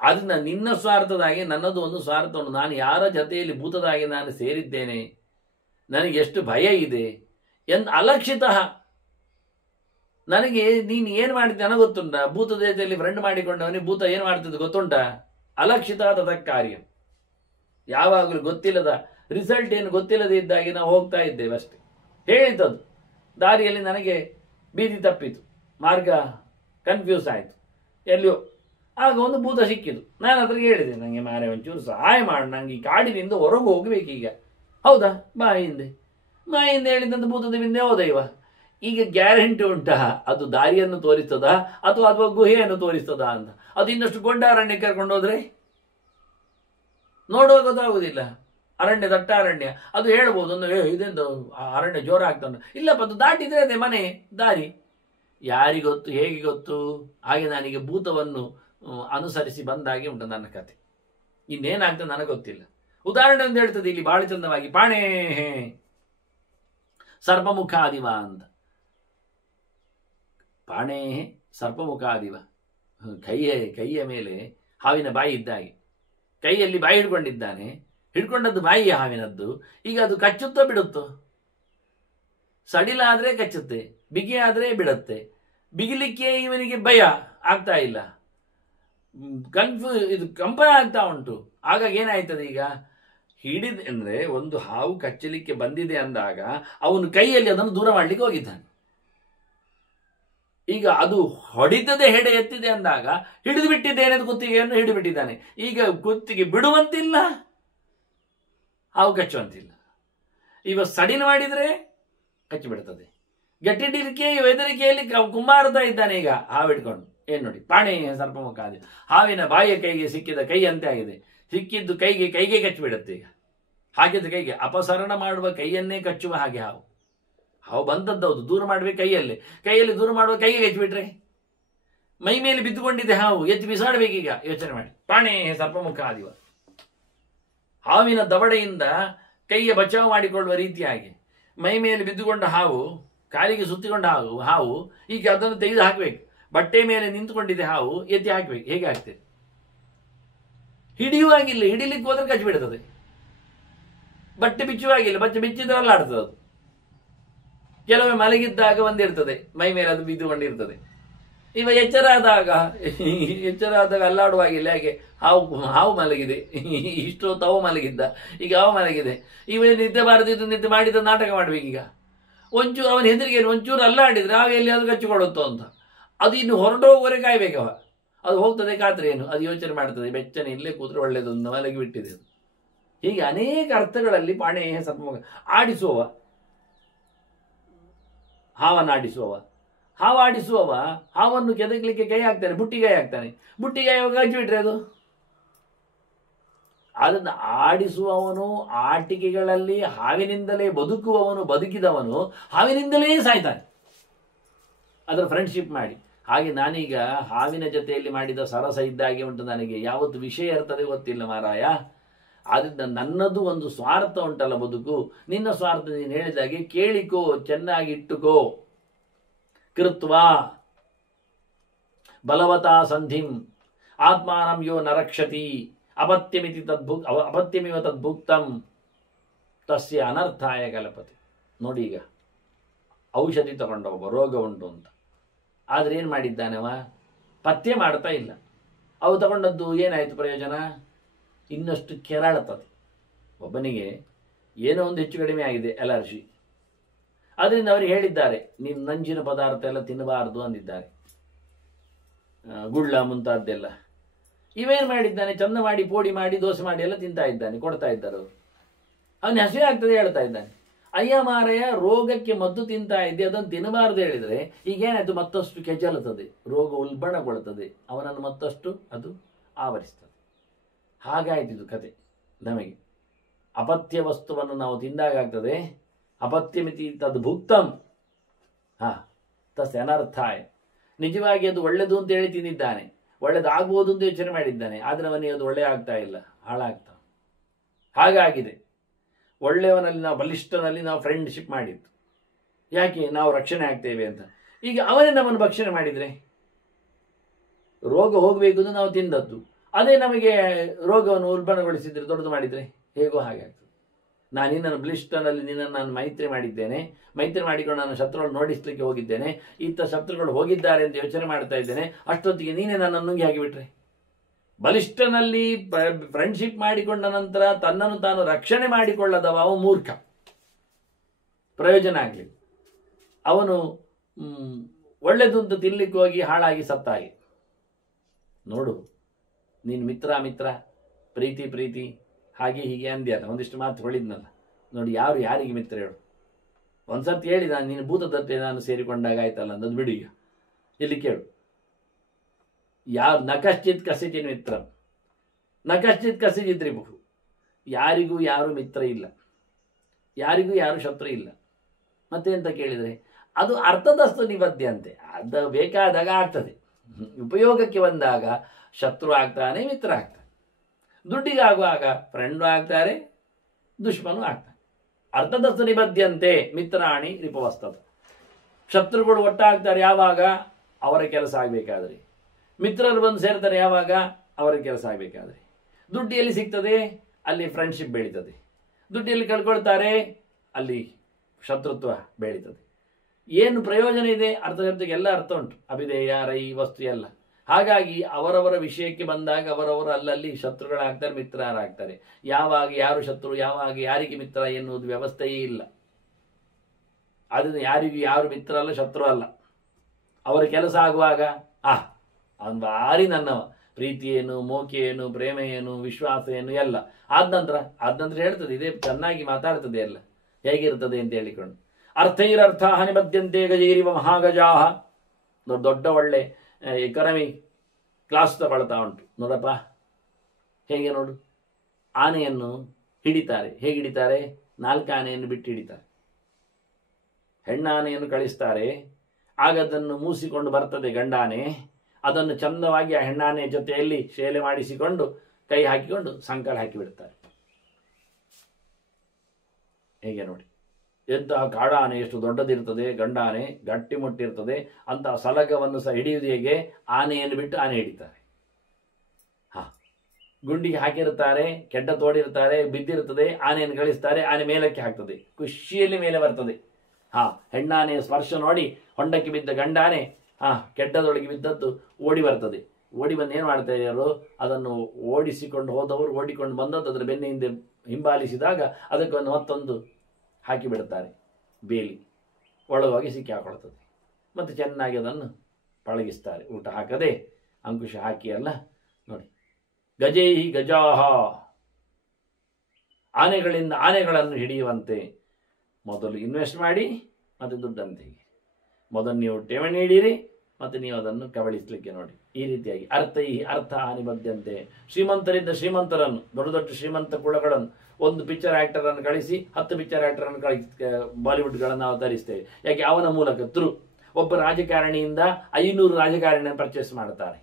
ಆದ್ರಿಂದ ನಿನ್ನ ಸ್ವಾರ್ಥದಾಗಿ ನನ್ನದು ಒಂದು ಸ್ವಾರ್ಥ ಉಂಟು. ನಾನು ಯಾರ ಜೊತೆಯಲ್ಲಿ ಭೂತದಾಗಿ ನಾನು ಸೇರಿದ್ದೇನೆ, ನನಗೆ ಎಷ್ಟು ಭಯ ಇದೆ ಅಲಕ್ಷಿತ. ನನಗೆ ನೀನು ಏನು ಮಾಡಿದ್ದೆ ನನಗೆ ಗೊತ್ತುಂಟ? ಭೂತದ ಜೊತೆಯಲ್ಲಿ ಫ್ರೆಂಡ್ ಮಾಡಿಕೊಂಡವನಿಗೆ ಭೂತ ಏನು ಮಾಡ್ತಿದ್ದು ಗೊತ್ತುಂಟ? ಅಲಕ್ಷಿತ ತದ ಕಾರ್ಯ. ಯಾವಾಗಲೂ ಗೊತ್ತಿಲ್ಲದ ರಿಸಲ್ಟ್ ಏನು ಗೊತ್ತಿಲ್ಲದೆ ಇದ್ದಾಗಿ ನಾವು ಹೋಗ್ತಾ ಇದ್ದೇವೆ ಅಷ್ಟೇ. ಹೇಳಿದ್ದದು ದಾರಿಯಲ್ಲಿ ನನಗೆ ಬೀದಿ ತಪ್ಪಿತು, ಮಾರ್ಗ ಕನ್ಫ್ಯೂಸ್ ಆಯಿತು, ಎಲ್ಲಿಯೋ ಆಗ ಒಂದು ಭೂತ ಸಿಕ್ಕಿತು. ನಾನು ಅದ್ರಿಗೆ ಹೇಳಿದೆ, ನನಗೆ ಮಾರೆ ಒಂಚೂರು ಸಹಾಯ ಮಾಡು, ನಂಗೆ ಈ ಕಾಡಿನಿಂದ ಹೊರಗೆ ಹೋಗ್ಬೇಕೀಗ. ಹೌದಾ, ಬಾ ಹಿಂದೆ ಹೇಳಿದಂತ ಭೂತದ ಹಿಂದೆ ಹೋದ ಇವ. ಈಗ ಗ್ಯಾರಂಟಿ ಉಂಟಾ ಅದು ದಾರಿಯನ್ನು ತೋರಿಸ್ತದ ಅಥವಾ ಗುಹೆಯನ್ನು ತೋರಿಸ್ತದ ಅಂತ? ಅದು ಇನ್ನಷ್ಟು ಗೊಂಡಾರಣ್ಯ ಕರ್ಕೊಂಡು ಹೋದ್ರೆ ನೋಡುವ ಗೊತ್ತಾಗುವುದಿಲ್ಲ. ಅರಣ್ಯ ದಟ್ಟ ಅರಣ್ಯ, ಅದು ಹೇಳ್ಬೋದು ಒಂದು ಇದೆಂದು ಅರಣ್ಯ ಜೋರ ಆಗ್ತಾನೆ, ಇಲ್ಲಪ್ಪ ಅದು ದಾಟಿದ್ರೆ ಅದೇ ಮನೆ ದಾರಿ. ಯಾರಿಗೊತ್ತು, ಹೇಗೆ ಗೊತ್ತು? ಹಾಗೆ ನನಗೆ ಭೂತವನ್ನು ಅನುಸರಿಸಿ ಬಂದಾಗೆ ಉಂಟು ನನ್ನ ಕತೆ. ಇನ್ನೇನಾಗ್ತದೆ ನನಗೆ ಗೊತ್ತಿಲ್ಲ. ಉದಾಹರಣೆ ಒಂದು ಹೇಳ್ತದೆ ಇಲ್ಲಿ ಬಹಳ ಚಂದವಾಗಿ, ಪಾಣೇ ಸರ್ಪಮುಖಾದಿವ ಅಂತ. ಪಾಣೇ ಸರ್ಪಮುಖಾದಿವ, ಕೈಯ ಮೇಲೆ ಹಾವಿನ ಬಾಯಿ ಇದ್ದಾಗೆ, ಕೈಯಲ್ಲಿ ಬಾಯಿ ಹಿಡ್ಕೊಂಡಿದ್ದಾನೆ, ಹಿಡ್ಕೊಂಡದ್ದು ಬಾಯಿ ಹಾವಿನದ್ದು. ಈಗ ಅದು ಕಚ್ಚುತ್ತೋ ಬಿಡುತ್ತೋ? ಸಡಿಲಾದ್ರೆ ಕಚ್ಚುತ್ತೆ, ಬಿಗಿ ಆದ್ರೆ ಬಿಡುತ್ತೆ. ಬಿಗಿಲಿಕ್ಕೆ ಇವನಿಗೆ ಭಯ ಆಗ್ತಾ ಇಲ್ಲ, ಇದು ಕಂಪನ ಆಗ್ತಾ ಉಂಟು. ಹಾಗಾಗಿ ಏನಾಯ್ತದೆ, ಈಗ ಅಂದ್ರೆ ಒಂದು ಹಾವು ಕಚ್ಚಲಿಕ್ಕೆ ಬಂದಿದೆ ಅಂದಾಗ ಅವನು ಕೈಯಲ್ಲಿ ಅದನ್ನು ದೂರ ಮಾಡ್ಲಿಕ್ಕೆ ಹೋಗಿದ್ದಾನೆ. ಈಗ ಅದು ಹೊಡಿತದೆ, ಹೆಡೆ ಎತ್ತಿದೆ ಅಂದಾಗ ಹಿಡಿದು ಬಿಟ್ಟಿದ್ದೇನೆ, ಕುತ್ತಿಗೆಯನ್ನು ಹಿಡಿದು ಬಿಟ್ಟಿದ್ದಾನೆ. ಈಗ ಕುತ್ತಿಗೆ ಬಿಡುವಂತಿಲ್ಲ, ಹಾವು ಕಚ್ಚುವಂತಿಲ್ಲ. ಇವ ಸಡಿಲು ಮಾಡಿದ್ರೆ ಕಚ್ಚಿ ಬಿಡ್ತದೆ. ಗಟ್ಟಿಡಿಲಿಕ್ಕೆ ಬೆದರಿಕೆಯಲ್ಲಿ ಕುಂಬಾರತಾ ಇದ್ದಾನೆ ಈಗ ಹಾವು ಹಿಡ್ಕೊಂಡು. ಏನ್ ನೋಡಿ, ಪಾಣೆ ಸರ್ಪಮುಖಾದಿ, ಹಾವಿನ ಬಾಯಿಯ ಕೈಗೆ ಸಿಕ್ಕಿದ ಕೈ ಅಂತೆ ಆಗಿದೆ. ಸಿಕ್ಕಿದ್ದು ಕೈಗೆ ಕಚ್ಚಿಬಿಡುತ್ತೆ. ಈಗ ಹಾಗಿದ್ದ ಕೈಗೆ ಅಪಸರಣ ಮಾಡುವ ಕೈಯನ್ನೇ ಕಚ್ಚುವ ಹಾಗೆ ಹಾವು ಬಂದದ್ದೌದು, ದೂರ ಮಾಡಬೇಕು ಕೈಯಲ್ಲಿ ದೂರ ಮಾಡುವ ಕೈಗೆ ಕಚ್ಚಿಬಿಟ್ರೆ ಮೈ ಮೇಲೆ ಬಿದ್ದುಕೊಂಡಿದೆ ಹಾವು, ಎತ್ತಿ ಬಿಸಾಡಬೇಕೀಗ. ಯೋಚನೆ ಮಾಡಿ, ಪಾಣೆ ಸರ್ಪಮುಖಾದಿವ, ಹಾವಿನ ದವಡೆಯಿಂದ ಕೈಯ ಬಚಾವ್ ಮಾಡಿಕೊಳ್ಳುವ ರೀತಿಯಾಗಿ ಮೈ ಮೇಲೆ ಬಿದ್ದುಕೊಂಡ ಹಾವು, ಕಾಲಿಗೆ ಸುತ್ತಿಕೊಂಡ ಹಾವು ಈಗ ಅದನ್ನು ತೆಗೆದು ಹಾಕಬೇಕು. ಬಟ್ಟೆ ಮೇಲೆ ನಿಂತುಕೊಂಡಿದೆ ಹಾವು, ಎತ್ತಿ ಹಾಕಬೇಕು. ಹೇಗೆ ಆಗ್ತದೆ? ಹಿಡಿಯುವಾಗಿಲ್ಲ, ಹಿಡಿಲಿಕ್ಕೆ ಹೋದ್ರೆ ಕಚ್ಚಿ ಬಿಡ್ತದೆ. ಬಟ್ಟೆ ಬಿಚ್ಚುವಾಗಿಲ್ಲ, ಬಟ್ಟೆ ಬಿಚ್ಚಿದ್ರೆ ಅಲ್ಲಾಡ್ತದೆ ಅದು. ಕೆಲವೊಮ್ಮೆ ಮಲಗಿದ್ದಾಗ ಒಂದಿರ್ತದೆ, ಮೈ ಮೇಲೆ ಅದು ಬಿದ್ದುಕೊಂಡಿರ್ತದೆ. ಇವ ಎಚ್ಚರಾದಾಗ ಅಲ್ಲಾಡುವಾಗಿಲ್ಲ. ಯಾಕೆ? ಹಾವು ಮಲಗಿದೆ, ಇಷ್ಟೊತ್ತು ಅವು ಮಲಗಿದ್ದ, ಈಗ ಹಾವು ಮಲಗಿದೆ. ಇವ ನಿದ್ದೆ ಬಾರದಿದ್ದು ನಿದ್ದೆ ಮಾಡಿದ ನಾಟಕ ಮಾಡ್ಬೇಕೀಗ. ಒಂಚೂರು ಅವನ ಹೆದರಿಗೆ ಒಂಚೂರು ಅಲ್ಲಾಡಿದ್ರೆ ಹಾವು ಎಲ್ಲಿ ಅದು ಕಚ್ಚಿಕೊಳ್ಳುತ್ತೋ ಅಂತ. ಅದು ಇನ್ನು ಹೊರಟೋಗುವವರೆಗೆ ಕಾಯ್ಬೇಕವ. ಅದು ಹೋಗ್ತದೆ ಖಾತ್ರಿ ಏನು, ಅದು ಯೋಚನೆ ಮಾಡ್ತದೆ, ಬೆಚ್ಚನೆ ಇಲ್ಲೇ ಕೂತ್ರೆ ಒಳ್ಳೇದೊಂದು ಮಲಗಿ ಬಿಟ್ಟಿದೆ ಅದು. ಹೀಗೆ ಅನೇಕ ಅರ್ಥಗಳಲ್ಲಿ ಪಾಣೆ ಸರ್ಪಮುಖ. ಆಡಿಸುವವ, ಹಾವನ್ನಾಡಿಸುವವ, ಹಾವಾಡಿಸುವವ ಹಾವನ್ನು ಕೆದಕಲಿಕ್ಕೆ ಕೈ ಹಾಕ್ತಾನೆ, ಬುಟ್ಟಿಗಾಯಿ ಹಾಕ್ತಾನೆ. ಬುಟ್ಟಿಗಾಯಿ ಹಚ್ಚಿಬಿಟ್ರೆ ಅದು. ಅದನ್ನು ಆಡಿಸುವವನು ಆಟಿಕೆಗಳಲ್ಲಿ ಹಾವಿನಿಂದಲೇ ಬದುಕುವವನು, ಬದುಕಿದವನು ಹಾವಿನಿಂದಲೇ ಸಾಯ್ತಾನೆ, ಅದರ ಫ್ರೆಂಡ್ಶಿಪ್ ಮಾಡಿ. ಹಾಗೆ ನಾನೀಗ ಹಾವಿನ ಜೊತೆಯಲ್ಲಿ ಮಾಡಿದ ಸರಸ ಇದ್ದಾಗೆ ಉಂಟು ನನಗೆ. ಯಾವತ್ತು ವಿಷಯ ಇರ್ತದೆ ಗೊತ್ತಿಲ್ಲ ಮಾರಾಯ. ಆದ್ರಿಂದ ನನ್ನದು ಒಂದು ಸ್ವಾರ್ಥ ಉಂಟಲ್ಲ ಬದುಕು. ನಿನ್ನ ಸ್ವಾರ್ಥ ನೀನು ಹೇಳಿದಾಗೆ ಕೇಳಿಕೋ, ಚೆನ್ನಾಗಿ ಇಟ್ಟುಕೋ. ಕೃತ್ವಾ ಬಲವತಾ ಸಂಧಿಂ ಆತ್ಮಾನಂ ಯೋ ನರಕ್ಷತಿ ಅಪತ್ಯಮಿವ ತದ್ಭುಕ್ತಂ ತಸ್ಯ ಅನರ್ಥಾಯ ಕಲ್ಪತೆ. ನೋಡಿ, ಈಗ ಔಷಧಿ ತಗೊಂಡ ಒಬ್ಬ ರೋಗ ಉಂಟು ಅಂತ, ಆದ್ರೆ ಏನ್ ಮಾಡಿದ್ದಾನವ? ಪಥ್ಯ ಮಾಡ್ತಾ ಇಲ್ಲ. ಅವು ತಗೊಂಡದ್ದು ಏನಾಯ್ತು ಪ್ರಯೋಜನ? ಇನ್ನಷ್ಟು ಕೆರಳುತ್ತದೆ. ಒಬ್ಬನಿಗೆ ಏನೋ ಒಂದು ಹೆಚ್ಚು ಕಡಿಮೆ ಆಗಿದೆ, ಅಲರ್ಜಿ. ಅದರಿಂದ ಅವರಿಗೆ ಹೇಳಿದ್ದಾರೆ, ನೀನು ನಂಜಿನ ಪದಾರ್ಥ ಎಲ್ಲ ತಿನ್ನಬಾರದು ಅಂದಿದ್ದಾರೆ, ಗುಳ್ಳ ಮುಂತಾದ್ದೆಲ್ಲ. ಇವೇನು ಮಾಡಿದ್ದಾನೆ? ಚಂದ ಮಾಡಿ ಪೋಡಿ ಮಾಡಿ ದೋಸೆ ಮಾಡಿ ಎಲ್ಲ ತಿಂತಾ ಇದ್ದಾನೆ, ಕೊಡ್ತಾ ಇದ್ದಾರೆ ಅವರು. ಅವನು ಹಸಿವೆ ಆಗ್ತದೆ ಹೇಳ್ತಾ ಇದ್ದಾನೆ. ಅಯ್ಯ ಮಾರಯ್ಯ, ರೋಗಕ್ಕೆ ಮದ್ದು ತಿಂತಾ ಇದ್ದೆ, ಅದನ್ನು ತಿನ್ನಬಾರದು ಹೇಳಿದರೆ ಈಗೇನಾಯ್ತು? ಮತ್ತಷ್ಟು ಕೆಜಲುತ್ತದೆ, ರೋಗ ಉಲ್ಬಣಗೊಳ್ಳುತ್ತದೆ, ಅವನನ್ನು ಮತ್ತಷ್ಟು ಅದು ಆವರಿಸ್ತದೆ. ಹಾಗಾಯ್ತಿದ್ದು ಕತೆ ನಮಗೆ. ಅಪತ್ಯ ವಸ್ತುವನ್ನು ನಾವು ತಿಂದಾಗ್ತದೆ. ಅಪತ್ಯಮಿತಿ ತದ್ ಭುಕ್ತಂ ತಸ್ ಅನರ್ಥಾಯ. ನಿಜವಾಗಿ ಅದು ಒಳ್ಳೆದು ಅಂತ ಹೇಳಿ ತಿಂದಿದ್ದಾನೆ, ಒಳ್ಳೇದಾಗ್ಬೋದು ಅಂತ ಯೋಚನೆ ಮಾಡಿದ್ದಾನೆ, ಆದರೆ ಅವನಿಗೆ ಅದು ಒಳ್ಳೆ ಆಗ್ತಾ ಇಲ್ಲ, ಹಾಳಾಗ್ತಾ. ಹಾಗಾಗಿದೆ. ಒಳ್ಳೆಯವನಲ್ಲಿ ನಾವು, ಬಲಿಷ್ಠನಲ್ಲಿ ನಾವು ಫ್ರೆಂಡ್ಶಿಪ್ ಮಾಡಿದ್ದು ಯಾಕೆ? ನಾವು ರಕ್ಷಣೆ ಆಗ್ತೇವೆ ಅಂತ. ಈಗ ಅವನೇ ನಮ್ಮನ್ನು ಭಕ್ಷಣೆ ಮಾಡಿದರೆ, ರೋಗ ಹೋಗಬೇಕು ಅಂತ ನಾವು ತಿಂದದ್ದು, ಅದೇ ನಮಗೆ ರೋಗವನ್ನು ಉಲ್ಬಣಗೊಳಿಸಿದ್ರೆ, ದೊಡ್ಡದು ಮಾಡಿದರೆ ಹೇಗೋ ಹಾಗೆ ಆಗ್ತದೆ. ನಾನು ನಿನ್ನನ್ನು ಬಲಿಷ್ಠನಲ್ಲಿ ನಿನ್ನನ್ನು ನಾನು ಮೈತ್ರಿ ಮಾಡಿದ್ದೇನೆ, ಮೈತ್ರಿ ಮಾಡಿಕೊಂಡು ನಾನು ಶತ್ರುಗಳನ್ನು ನೋಡಿಸ್ಲಿಕ್ಕೆ ಹೋಗಿದ್ದೇನೆ, ಇಂಥ ಶತ್ರುಗಳು ಹೋಗಿದ್ದಾರೆ ಅಂತ ಯೋಚನೆ ಮಾಡ್ತಾ ಇದ್ದೇನೆ, ಅಷ್ಟೊತ್ತಿಗೆ ನೀನೇ ನನ್ನನ್ನು ನುಂಗಿ ಹಾಕಿಬಿಟ್ರೆ. ಬಲಿಷ್ಠನಲ್ಲಿ ಫ್ರೆಂಡ್ಶಿಪ್ ಮಾಡಿಕೊಂಡ ನಂತರ ತನ್ನನ್ನು ತಾನು ರಕ್ಷಣೆ ಮಾಡಿಕೊಳ್ಳದವ ಅವ ಮೂರ್ಖ, ಪ್ರಯೋಜನ ಆಗಲಿ. ಅವನು ಒಳ್ಳೆದು ಅಂತ ತಿನ್ಲಿಕ್ಕೆ ಹೋಗಿ ಹಾಳಾಗಿ ಸತ್ತಾಗಿ. ನೋಡು, ನೀನು ಮಿತ್ರ ಪ್ರೀತಿ ಹಾಗೆ ಹೀಗೆ ಅಂದ್ಯಲ್ಲ, ಒಂದಿಷ್ಟು ಮಾತು ಹೊಳಿದ್ನಲ್ಲ. ನೋಡಿ, ಯಾರು ಯಾರಿಗೆ ಮಿತ್ರ ಹೇಳು? ಒಂದ್ಸರ್ತಿ ಹೇಳಿ, ನಾನು ನೀನು ಭೂತದತ್ತೆ ನಾನು ಸೇರಿಕೊಂಡಾಗ ಆಯ್ತಲ್ಲ ಅಂದದ್ದು ಬಿಡು. ಈಗ ಇಲ್ಲಿ ಕೇಳು, ಯಾರು ನಕಶ್ಚಿತ್ ಕಸಿಚಿನ್ ಮಿತ್ರ ನಕಶ್ಚಿತ್ ಕಸಿಚಿತ್ ರಿಪುಃ. ಯಾರಿಗೂ ಯಾರು ಮಿತ್ರ ಇಲ್ಲ, ಯಾರಿಗೂ ಯಾರು ಶತ್ರು ಇಲ್ಲ. ಮತ್ತೆ ಅಂತ ಕೇಳಿದರೆ ಅದು ಅರ್ಥದಸ್ತು ನಿಬದ್ಧಂತೆ, ಅದು ಬೇಕಾದಾಗ ಆಗ್ತದೆ, ಉಪಯೋಗಕ್ಕೆ ಬಂದಾಗ ಶತ್ರು ಆಗ್ತಾನೆ, ಮಿತ್ರ ಆಗ್ತಾನೆ. ದುಡ್ಡಿಗಾಗುವಾಗ ಫ್ರೆಂಡು ಆಗ್ತಾರೆ, ದುಶ್ಮನು ಆಗ್ತಾನೆ. ಅರ್ಥದಸ್ತು ನಿಬದ್ಧಂತೆ ಮಿತ್ರಾಣಿ ರಿಪವಸ್ತದ. ಶತ್ರುಗಳು ಒಟ್ಟಾಗ್ತಾರೆ ಯಾವಾಗ? ಅವರ ಕೆಲಸ ಆಗಬೇಕಾದ್ರೆ. ಮಿತ್ರರು ಬಂದು ಸೇರ್ತಾರೆ ಯಾವಾಗ? ಅವರ ಕೆಲಸ ಆಗಬೇಕಾದ್ರೆ. ದುಡ್ಡು ಎಲ್ಲಿ ಸಿಗ್ತದೆ? ಅಲ್ಲಿ ಫ್ರೆಂಡ್ಶಿಪ್ ಬೆಳೀತದೆ. ದುಡ್ಡು ಎಲ್ಲಿ ಕಳ್ಕೊಳ್ತಾರೆ? ಅಲ್ಲಿ ಶತ್ರುತ್ವ ಬೆಳೀತದೆ. ಏನು ಪ್ರಯೋಜನ ಇದೆ? ಅರ್ಥಶಬ್ದಕ್ಕೆ ಎಲ್ಲ ಅರ್ಥ ಉಂಟು, ಅಭಿಧೇಯ, ರೈ, ವಸ್ತು ಎಲ್ಲ. ಹಾಗಾಗಿ ಅವರವರ ವಿಷಯಕ್ಕೆ ಬಂದಾಗ ಅವರವರು ಅಲ್ಲಲ್ಲಿ ಶತ್ರುಗಳಾಗ್ತಾರೆ, ಮಿತ್ರರಾಗ್ತಾರೆ. ಯಾವಾಗ ಯಾರು ಶತ್ರು, ಯಾವಾಗ ಯಾರಿಗೆ ಮಿತ್ರ ಎನ್ನುವುದು ವ್ಯವಸ್ಥೆಯೇ ಇಲ್ಲ. ಅದನ್ನು ಯಾರಿಗೂ ಯಾರು ಮಿತ್ರ ಅಲ್ಲ, ಶತ್ರು ಅಲ್ಲ. ಅವರ ಕೆಲಸ ಆಗುವಾಗ ಅವನು ಭಾರಿ ನನ್ನವ, ಪ್ರೀತಿ ಏನು, ಮೋಕೆ ಏನು, ಪ್ರೇಮ ಏನು, ವಿಶ್ವಾಸ ಏನು ಎಲ್ಲ ಆದ ನಂತರ ಹೇಳ್ತದೆ. ಇದೇ ಚೆನ್ನಾಗಿ ಮಾತಾಡ್ತದೆ ಎಲ್ಲ ಹೇಗಿರ್ತದೆ ಅಂತ ಹೇಳಿಕೊಂಡು. ಅರ್ಥೈರರ್ಥ ನಿಬದ್ಧಂತೆ ಗಜೈರಿವ ಮಹಾಗಜಾಹ. ದೊಡ್ಡ ಒಳ್ಳೆ ಎಕನಮಿ ಕ್ಲಾಸ್ ತಗೊಳ್ತಾ ಉಂಟು ನೋಡಪ್ಪ. ಹೇಗೆ ನೋಡು, ಆನೆಯನ್ನು ಹಿಡಿತಾರೆ. ಹೇಗೆ ಹಿಡಿತಾರೆ? 4 ಆನೆಯನ್ನು ಬಿಟ್ಟು ಹಿಡಿತಾರೆ. ಹೆಣ್ಣಾನೆಯನ್ನು ಕಳಿಸ್ತಾರೆ, ಆಗ ಅದನ್ನು ಮೂಸಿಕೊಂಡು ಬರ್ತದೆ ಗಂಡಾನೆ. ಅದನ್ನು ಚಂದವಾಗಿ ಆ ಹೆಣ್ಣಾನೆಯ ಜೊತೆಯಲ್ಲಿ ಶೇಲೆ ಮಾಡಿಸಿಕೊಂಡು ಕೈ ಹಾಕಿಕೊಂಡು ಸಂಕಲ ಹಾಕಿ ಬಿಡ್ತಾರೆ. ಹೇಗೆ ನೋಡಿ, ಎಂತಹ ಕಾಡಾನೆ ಎಷ್ಟು ದೊಡ್ಡದಿರ್ತದೆ, ಗಂಡಾನೆ ಗಟ್ಟಿಮುಟ್ಟಿರ್ತದೆ. ಅಂತಹ ಸಲಗವನ್ನು ಸಹ ಹಿಡಿಯುವುದು ಹೇಗೆ? ಆನೆಯನ್ನು ಬಿಟ್ಟು ಆನೆ ಹಿಡಿತಾರೆ. ಗುಂಡಿಗೆ ಹಾಕಿರ್ತಾರೆ, ಕೆಡ್ಡ ತೋಡಿರ್ತಾರೆ, ಬಿದ್ದಿರ್ತದೆ, ಆನೆಯನ್ನು ಕಳಿಸ್ತಾರೆ, ಆನೆ ಮೇಲಕ್ಕೆ ಹಾಕ್ತದೆ, ಖುಷಿಯಲ್ಲಿ ಮೇಲೆ ಬರ್ತದೆ. ಹೆಣ್ಣಾನೆಯ ಸ್ಪರ್ಶ ನೋಡಿ ಹೊಂಡಕ್ಕೆ ಬಿದ್ದ ಗಂಡಾನೆ ಕೆಡ್ಡದೊಳಗೆ ಬಿದ್ದದ್ದು ಓಡಿ ಬರ್ತದೆ. ಓಡಿ ಬಂದು ಏನು ಮಾಡ್ತಾರೆ ಅವರು? ಅದನ್ನು ಓಡಿಸಿಕೊಂಡು ಹೋದವರು ಓಡಿಕೊಂಡು ಬಂದದ್ದು ಅದರ ಬೆನ್ನ ಹಿಂದೆ ಹಿಂಬಾಲಿಸಿದಾಗ ಅದಕ್ಕೆ ಮತ್ತೊಂದು ಹಾಕಿಬಿಡುತ್ತಾರೆ, ಬೇಲಿ ಒಳಗೋಗಿ ಸಿಕ್ಕಿ ಹಾಕೊಳ್ತದೆ. ಮತ್ತು ಚೆನ್ನಾಗಿ ಅದನ್ನು ಪಳಗಿಸ್ತಾರೆ, ಊಟ ಹಾಕದೆ ಅಂಕುಶ ಹಾಕಿ ಎಲ್ಲ ನೋಡಿ. ಗಜೈಹಿ ಗಜಾಹ, ಆನೆಗಳಿಂದ ಆನೆಗಳನ್ನು ಹಿಡಿಯುವಂತೆ ಮೊದಲು ಇನ್ವೆಸ್ಟ್ ಮಾಡಿ ಮತ್ತು ದುಡ್ಡಂತೆ. ಮೊದಲು ನೀವು ಠೇವಣಿ ಹಿಡೀರಿ ಮತ್ತು ನೀವು ಅದನ್ನು ಕಬಳಿಸಲಿಕ್ಕೆ ನೋಡಿ. ಈ ರೀತಿಯಾಗಿ ಅರ್ಥ ಹಾನಿಬದ್ಧಂತೆ. ಶ್ರೀಮಂತರಿಂದ ಶ್ರೀಮಂತರನ್ನು, ದೊಡ್ಡ ದೊಡ್ಡ ಶ್ರೀಮಂತ ಕುಳಗಳನ್ನು, ಒಂದು ಪಿಕ್ಚರ್ ಆ್ಯಕ್ಟರನ್ನು ಕಳಿಸಿ 10 ಪಿಕ್ಚರ್ ಆ್ಯಕ್ಟರನ್ನು ಬಾಲಿವುಡ್ಗಳನ್ನು ನಾವು ತರಿಸ್ತೇವೆ. ಯಾಕೆ? ಅವನ ಮೂಲಕ ಒಬ್ಬ ರಾಜಕಾರಣಿಯಿಂದ 500 ರಾಜಕಾರಣಿಯನ್ನು ಪರ್ಚೇಸ್ ಮಾಡ್ತಾರೆ.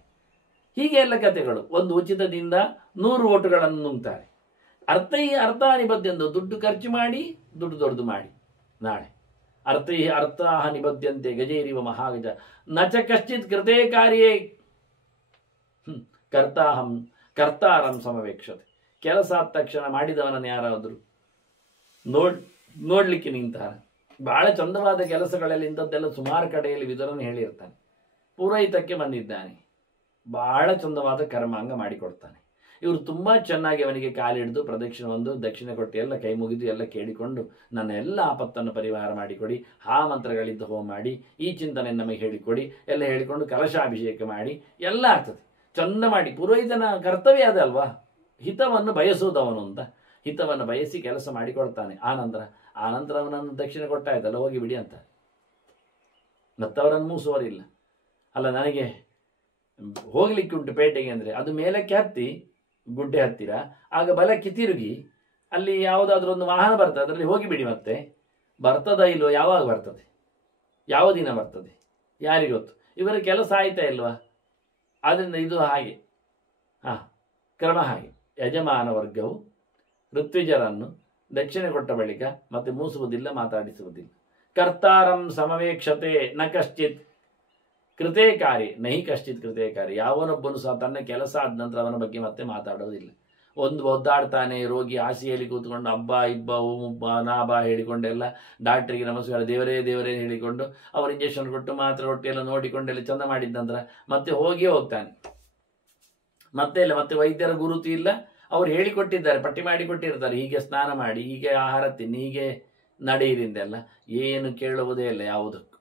ಹೀಗೆ ಎಲ್ಲ ಕಥೆಗಳು. ಒಂದು ಉಚಿತದಿಂದ 100 ಓಟುಗಳನ್ನು ನುಂಗ್ತಾರೆ. ಅರ್ಥ ಹಾನಿಬದ್ಧೆಂದು ದುಡ್ಡು ಖರ್ಚು ಮಾಡಿ ದುಡ್ಡು ದೊಡ್ಡದು ಮಾಡಿ ನಾಳೆ ಅರ್ಥ ಹಾನಿಬದ್ಧಂತೆ ಗಜೈರಿವ ಮಹಾಗಜ ನಚ ಕಶ್ಚಿತ್ ಕೃತೇ ಕಾರ್ಯೇ ಕರ್ತಾರಂ ಸಮವೇಕ್ಷತೆ. ಕೆಲಸ ಆದ ತಕ್ಷಣ ಮಾಡಿದವನನ್ನು ಯಾರಾದರೂ ನೋಡ್ಲಿಕ್ಕೆ ನಿಂತಾರ. ಬಹಳ ಚಂದವಾದ ಕೆಲಸಗಳಲ್ಲಿ ಇಂಥದ್ದೆಲ್ಲ ಸುಮಾರು ಕಡೆಯಲ್ಲಿ ವಿದುರನು ಹೇಳಿರ್ತಾನೆ. ಪೂರೈತಕ್ಕೆ ಬಂದಿದ್ದಾನೆ, ಬಹಳ ಚಂದವಾದ ಕರ್ಮಾಂಗ ಮಾಡಿಕೊಡ್ತಾನೆ. ಇವರು ತುಂಬ ಚೆನ್ನಾಗಿ ಅವನಿಗೆ ಕಾಲಿಡಿದು ಪ್ರದಕ್ಷಿಣೆ ಒಂದು ದಕ್ಷಿಣೆ ಕೊಟ್ಟು ಎಲ್ಲ ಕೈ ಮುಗಿದು ಎಲ್ಲ ಕೇಳಿಕೊಂಡು ನನ್ನ ಎಲ್ಲ ಆಪತ್ತನ್ನು ಪರಿಹಾರ ಮಾಡಿಕೊಡಿ, ಮಂತ್ರಗಳಿಂದ ಹೋಮ ಮಾಡಿ, ಈ ಚಿಂತನೆ ನಮಗೆ ಹೇಳಿಕೊಡಿ ಎಲ್ಲ ಹೇಳಿಕೊಂಡು ಕಲಶಾಭಿಷೇಕ ಮಾಡಿ ಎಲ್ಲ ಆಗ್ತದೆ. ಚಂದ ಮಾಡಿ. ಪುರೋಹಿತನ ಕರ್ತವ್ಯ ಅದಲ್ವಾ, ಹಿತವನ್ನು ಬಯಸುವುದವನು ಅಂತ. ಹಿತವನ್ನು ಬಯಸಿ ಕೆಲಸ ಮಾಡಿಕೊಡ್ತಾನೆ. ಆನಂತರ ಅವನನ್ನು ದಕ್ಷಿಣೆ ಕೊಟ್ಟಾಯ್ತಲ್ಲ, ಹೋಗಿ ಬಿಡಿ ಅಂತ. ಮತ್ತವರನ್ನು ಮೂಸುವರಿಲ್ಲ. ಅಲ್ಲ, ನನಗೆ ಹೋಗ್ಲಿಕ್ಕೆ ಉಂಟು ಪೇಟೆಗೆ ಅಂದರೆ ಅದು ಮೇಲಕ್ಕೆ ಹತ್ತಿ ಗುಡ್ಡೆ ಹತ್ತಿರ, ಆಗ ಬಲಕ್ಕೆ ತಿರುಗಿ ಅಲ್ಲಿ ಯಾವುದಾದ್ರೂ ಒಂದು ವಾಹನ ಬರ್ತದೆ, ಅದರಲ್ಲಿ ಹೋಗಿಬಿಡಿ. ಮತ್ತೆ ಬರ್ತದ ಇಲ್ವೋ, ಯಾವಾಗ ಬರ್ತದೆ, ಯಾವ ದಿನ ಬರ್ತದೆ, ಯಾರಿಗೊತ್ತು. ಇವರ ಕೆಲಸ ಆಯ್ತಾ ಇಲ್ವಾ? ಆದ್ದರಿಂದ ಇದು ಹಾಗೆ ಕ್ರಮ ಹಾಗೆ. ಯಜಮಾನ ವರ್ಗವು ಋತ್ವಿಜರನ್ನು ದಕ್ಷಿಣೆ ಕೊಟ್ಟ ಬಳಿಕ ಮತ್ತೆ ಮೂಸುವುದಿಲ್ಲ, ಮಾತಾಡಿಸುವುದಿಲ್ಲ. ಕರ್ತಾರಂ ಸಮವೇಕ್ಷತೆ ನ ಕಶ್ಚಿತ್ ಕೃತೇ ಕಾರ್ಯ ನಹಿ ಕಶ್ಚಿತ್ ಕೃತೇ ಕಾರ್ಯ. ಯಾವನೊಬ್ಬನು ಸಹ ತನ್ನ ಕೆಲಸ ಆದ ನಂತರ ಅವನ ಬಗ್ಗೆ ಮತ್ತೆ ಮಾತಾಡೋದಿಲ್ಲ. ಒಂದು ಒದ್ದಾಡ್ತಾನೆ ರೋಗಿ, ಹಾಸಿಗೆಯಲ್ಲಿ ಕೂತ್ಕೊಂಡು ಅಬ್ಬ ಇಬ್ಬ ಉಬ್ಬ ನಾಬಾ ಹೇಳಿಕೊಂಡೆಲ್ಲ ಡಾಕ್ಟ್ರಿಗೆ ನಮಸ್ಕಾರ, ದೇವರೇ ದೇವರೇ ಹೇಳಿಕೊಂಡು ಅವರು ಇಂಜೆಕ್ಷನ್ ಕೊಟ್ಟು ಮಾತ್ರ ರೊಟ್ಟಿಯೆಲ್ಲ ನೋಡಿಕೊಂಡೆಲ್ಲ ಚಂದ ಮಾಡಿದ ನಂತರ ಮತ್ತೆ ಹೋಗಿಯೇ ಹೋಗ್ತಾನೆ. ಮತ್ತೆ ವೈದ್ಯರ ಗುರುತು ಇಲ್ಲ. ಅವ್ರು ಹೇಳಿಕೊಟ್ಟಿದ್ದಾರೆ, ಪಟ್ಟಿ ಮಾಡಿಕೊಟ್ಟಿರ್ತಾರೆ, ಹೀಗೆ ಸ್ನಾನ ಮಾಡಿ, ಹೀಗೆ ಆಹಾರ ತಿನ್ನಿ, ಹೀಗೆ ನಡೆಯಿರಿಂದೆಲ್ಲ. ಏನು ಕೇಳುವುದೇ ಇಲ್ಲ ಯಾವುದಕ್ಕೂ.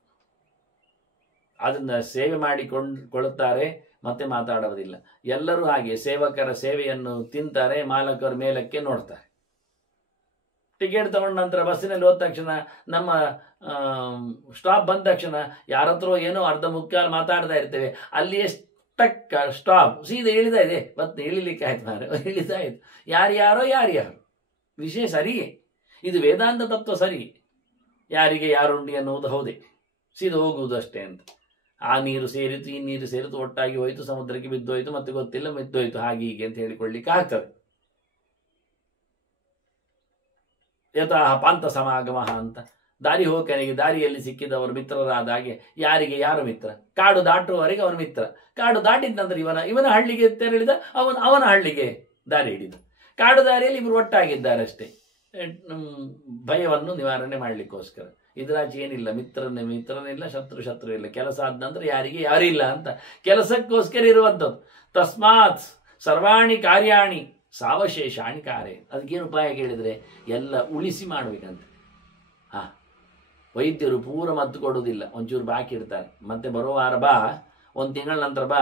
ಅದನ್ನು ಸೇವೆ ಮಾಡಿಕೊಳ್ಳುತ್ತಾರೆ, ಮತ್ತೆ ಮಾತಾಡುವುದಿಲ್ಲ. ಎಲ್ಲರೂ ಹಾಗೆ ಸೇವಕರ ಸೇವೆಯನ್ನು ತಿಂತಾರೆ, ಮಾಲಕರ ಮೇಲಕ್ಕೆ ನೋಡ್ತಾರೆ. ಟಿಕೆಟ್ ತಗೊಂಡ ನಂತರ ಬಸ್ಸಿನಲ್ಲಿ ಹೋದ ತಕ್ಷಣ, ನಮ್ಮ ಸ್ಟಾಪ್ ಬಂದ ತಕ್ಷಣ ಯಾರತ್ರ ಏನೋ ಅರ್ಧ ಮುಕ್ಕಾಲು ಮಾತಾಡ್ತಾ ಇರ್ತೇವೆ. ಅಲ್ಲಿ ಎಷ್ಟಕ್ಕ ಸ್ಟಾಪ್ ಸೀದಾ ಇಳಿದಾ ಇದೆ, ಮತ್ತೆ ಇಳಿಲಿಕ್ಕೆ ಆಯ್ತು ಮಾರೆ, ಇಳಿದಾಯ್ತು. ಯಾರ್ಯಾರೋ ವಿಷಯ ಸರಿಯೇ, ಇದು ವೇದಾಂತ ತತ್ವ ಸರಿ. ಯಾರಿಗೆ ಯಾರುಂಡಿ ಅನ್ನುವುದು ಹೌದೇ, ಸೀದು ಹೋಗುವುದು ಅಷ್ಟೇ ಅಂತ. ಆ ನೀರು ಸೇರಿತು, ಈ ನೀರು ಸೇರಿತು, ಒಟ್ಟಾಗಿ ಹೋಯಿತು, ಸಮುದ್ರಕ್ಕೆ ಬಿದ್ದೋಯ್ತು, ಮತ್ತೆ ಗೊತ್ತಿಲ್ಲ ಬಿದ್ದೋಯ್ತು, ಹಾಗೆ ಹೀಗೆ ಅಂತ ಹೇಳಿಕೊಳ್ಳಿಕ್ಕೆ ಆಗ್ತದೆ. ಯಥಾ ಪಾಂತ ಸಮಾಗಮ ಅಂತ ದಾರಿ ಹೋಗನಿಗೆ ದಾರಿಯಲ್ಲಿ ಸಿಕ್ಕಿದವರು ಮಿತ್ರರಾದ ಹಾಗೆ ಯಾರಿಗೆ ಯಾರು ಮಿತ್ರ? ಕಾಡು ದಾಟುವವರೆಗೆ ಅವನ ಮಿತ್ರ. ಕಾಡು ದಾಟಿದ ನಂತರ ಇವನ ಹಳ್ಳಿಗೆ ತೆರಳಿದ, ಅವನ ಹಳ್ಳಿಗೆ ದಾರಿ ಹಿಡಿದ. ಕಾಡು ದಾರಿಯಲ್ಲಿ ಇವರು ಒಟ್ಟಾಗಿದ್ದಾರೆ ಅಷ್ಟೇ, ಭಯವನ್ನು ನಿವಾರಣೆ ಮಾಡಲಿಕ್ಕೋಸ್ಕರ. ಇದರಾಚೆ ಏನಿಲ್ಲ, ಮಿತ್ರನಿಲ್ಲ, ಶತ್ರು ಇಲ್ಲ. ಕೆಲಸ ಆದ ನಂತರ ಯಾರಿಗೆ ಯಾರಿಲ್ಲ ಅಂತ ಕೆಲಸಕ್ಕೋಸ್ಕರ ಇರುವಂಥದ್ದು. ತಸ್ಮಾತ್ ಸರ್ವಾಣಿ ಕಾರ್ಯಾಣಿ ಸಾವಶೇಷಾಣಿ ಕಾರ್ಯ. ಅದಕ್ಕೇನು ಉಪಾಯ ಕೇಳಿದರೆ ಎಲ್ಲ ಉಳಿಸಿ ಮಾಡಬೇಕಂತ. ವೈದ್ಯರು ಪೂರ ಮದ್ದು ಕೊಡುವುದಿಲ್ಲ, ಒಂಚೂರು ಬಾಕಿ ಇಡ್ತಾರೆ. ಮತ್ತೆ ಬರೋ ವಾರ ಬಾ, ಒಂದು ತಿಂಗಳ ನಂತರ ಬಾ,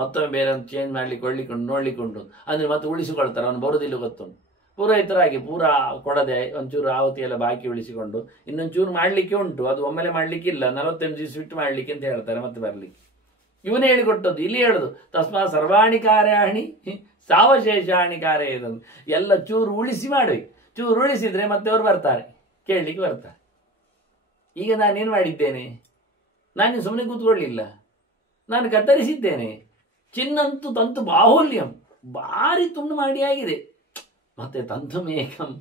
ಮತ್ತೊಮ್ಮೆ ಬೇರೆ ಒಂದು ಚೇಂಜ್ ಮಾಡ್ಲಿಕ್ಕೆ ನೋಡ್ಲಿಕ್ಕುಂಟು ಅಂದರೆ ಮತ್ತೆ ಉಳಿಸಿಕೊಳ್ತಾರೆ. ಅವನು ಬರೋದಿಲ್ಲ ಗೊತ್ತುಂಟು. ಪೂರೈತರಾಗಿ ಪೂರ ಕೊಡದೆ ಒಂಚೂರು ಆವತಿ ಎಲ್ಲ ಬಾಕಿ ಉಳಿಸಿಕೊಂಡು ಇನ್ನೊಂಚೂರು ಮಾಡಲಿಕ್ಕೆ ಉಂಟು, ಅದು ಒಮ್ಮೆಲೆ ಮಾಡಲಿಕ್ಕಿಲ್ಲ, 48 ದಿವಸ ಬಿಟ್ಟು ಮಾಡಲಿಕ್ಕೆ ಅಂತ ಹೇಳ್ತಾರೆ, ಮತ್ತೆ ಬರಲಿಕ್ಕೆ. ಇವನೇ ಹೇಳಿಕೊಟ್ಟದ್ದು, ಇಲ್ಲಿ ಹೇಳುದು ತಸ್ಮಾ ಸರ್ವಾಣಿ ಕಾರ್ಯಾಣಿ ಸಾವಶೇಷಾಣಿ ಕಾರ್ಯ. ಇದನ್ನು ಎಲ್ಲ ಚೂರು ಉಳಿಸಿ ಮಾಡಬೇಕು. ಚೂರು ಉಳಿಸಿದ್ರೆ ಮತ್ತೆ ಅವರು ಬರ್ತಾರೆ, ಕೇಳಲಿಕ್ಕೆ ಬರ್ತಾರೆ. ಈಗ ನಾನೇನು ಮಾಡಿದ್ದೇನೆ? ನಾನು ಸುಮ್ಮನೆ ಕೂತ್ಕೊಳ್ಳಿಲ್ಲ, ನಾನು ಕತ್ತರಿಸಿದ್ದೇನೆ. ಚಿನ್ನಂತೂ ತಂತು ಬಾಹುಲ್ಯಂ, ಭಾರಿ ತುಂಡು ಮಾಡಿ ಆಗಿದೆ. ಮತ್ತೆ ತಂತು ಮೇಕಂ,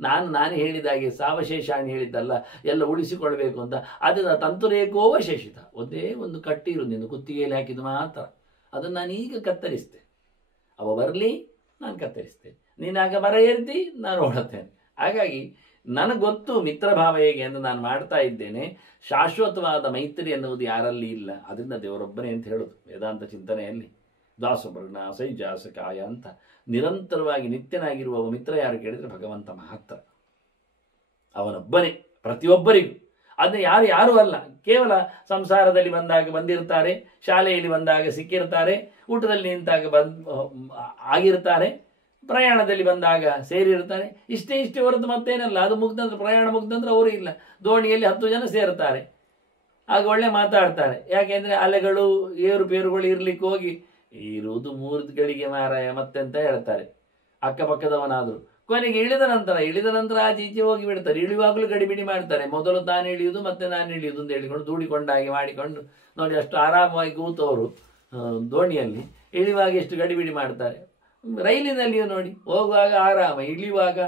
ನಾನು ಹೇಳಿದಾಗೆ ಸಾವಶೇಷಾಣಿ ಹೇಳಿದ್ದಲ್ಲ, ಎಲ್ಲ ಉಳಿಸಿಕೊಳ್ಬೇಕು ಅಂತ. ಅದು ತಂತುರೇಕೋವಶೇಷಿತ, ಒಂದೇ ಒಂದು ಕಟ್ಟಿ ಇರುವುದು ಕುತ್ತಿಗೆಯಲ್ಲಿ ಹಾಕಿದ್ದು ಮಾತ್ರ. ಅದನ್ನು ನಾನು ಈಗ ಕತ್ತರಿಸ್ತೇನೆ. ಅವ ಬರಲಿ, ನಾನು ಕತ್ತರಿಸ್ತೇನೆ. ನೀನಾಗ ಬರ ಏರ್ತಿ, ನಾನು ಓಡುತ್ತೇನೆ. ಹಾಗಾಗಿ ನನಗೆ ಗೊತ್ತು ಮಿತ್ರಭಾವ ಹೇಗೆ ಎಂದು ನಾನು ಮಾಡ್ತಾ ಇದ್ದೇನೆ. ಶಾಶ್ವತವಾದ ಮೈತ್ರಿ ಎನ್ನುವುದು ಯಾರಲ್ಲಿ ಇಲ್ಲ, ಅದರಿಂದ ದೇವರೊಬ್ಬನೇ ಅಂತ ಹೇಳೋದು ವೇದಾಂತ ಚಿಂತನೆಯಲ್ಲಿ. ದಾಸವರ್ಣ ಸೈಜಾಸಕಾಯ ಅಂತ ನಿರಂತರವಾಗಿ ನಿತ್ಯನಾಗಿರುವ ಮಿತ್ರ ಯಾರು ಕೇಳಿದರೆ ಭಗವಂತ ಮಾತ್ರ, ಅವನೊಬ್ಬನೇ ಪ್ರತಿಯೊಬ್ಬರಿಗೂ. ಅದನ್ನ ಯಾರು ಅಲ್ಲ, ಕೇವಲ ಸಂಸಾರದಲ್ಲಿ ಬಂದಾಗ ಬಂದಿರ್ತಾರೆ, ಶಾಲೆಯಲ್ಲಿ ಬಂದಾಗ ಸಿಕ್ಕಿರ್ತಾರೆ, ಊಟದಲ್ಲಿ ನಿಂತಾಗ ಆಗಿರ್ತಾರೆ, ಪ್ರಯಾಣದಲ್ಲಿ ಬಂದಾಗ ಸೇರಿರ್ತಾರೆ. ಇಷ್ಟೇ ಹೊರತು ಮತ್ತೇನಲ್ಲ. ಅದು ಮುಗ್ದಂದ್ರೆ, ಪ್ರಯಾಣ ಮುಗ್ದಂದ್ರೆ ಅವರು ಇಲ್ಲ. ದೋಣಿಯಲ್ಲಿ 10 ಜನ ಸೇರ್ತಾರೆ, ಆಗ ಒಳ್ಳೆ ಮಾತಾಡ್ತಾರೆ. ಯಾಕೆಂದ್ರೆ ಅಲೆಗಳು ಏರುಪೇರುಗಳು ಇರ್ಲಿಕ್ಕೆ ಹೋಗಿ ಇರುವುದು 3 ಗಳಿಗೆ ಮಾರಾಯ ಮತ್ತೆಂತ ಹೇಳ್ತಾರೆ ಅಕ್ಕಪಕ್ಕದವನಾದ್ರು. ಕೊನೆಗೆ ಇಳಿದ ನಂತರ ಆಚೀಚೆ ಹೋಗಿ ಬಿಡ್ತಾರೆ. ಇಳಿಯುವಾಗಲೂ ಗಡಿಬಿಡಿ ಮಾಡ್ತಾರೆ. ಮೊದಲು ನಾನು ಇಳಿಯುವುದು, ಮತ್ತೆ ನಾನು ಇಳಿಯುವುದು ಅಂತ ಹೇಳಿಕೊಂಡು ದೂಡಿಕೊಂಡಾಗಿ ಮಾಡಿಕೊಂಡು ನೋಡಿ, ಅಷ್ಟು ಆರಾಮವಾಗಿ ಕೂತವರು ದೋಣಿಯಲ್ಲಿ ಇಳಿಯುವಾಗ ಎಷ್ಟು ಗಡಿಬಿಡಿ ಮಾಡ್ತಾರೆ. ರೈಲಿನಲ್ಲಿಯೂ ನೋಡಿ, ಹೋಗುವಾಗ ಆರಾಮ, ಇಳಿಯುವಾಗ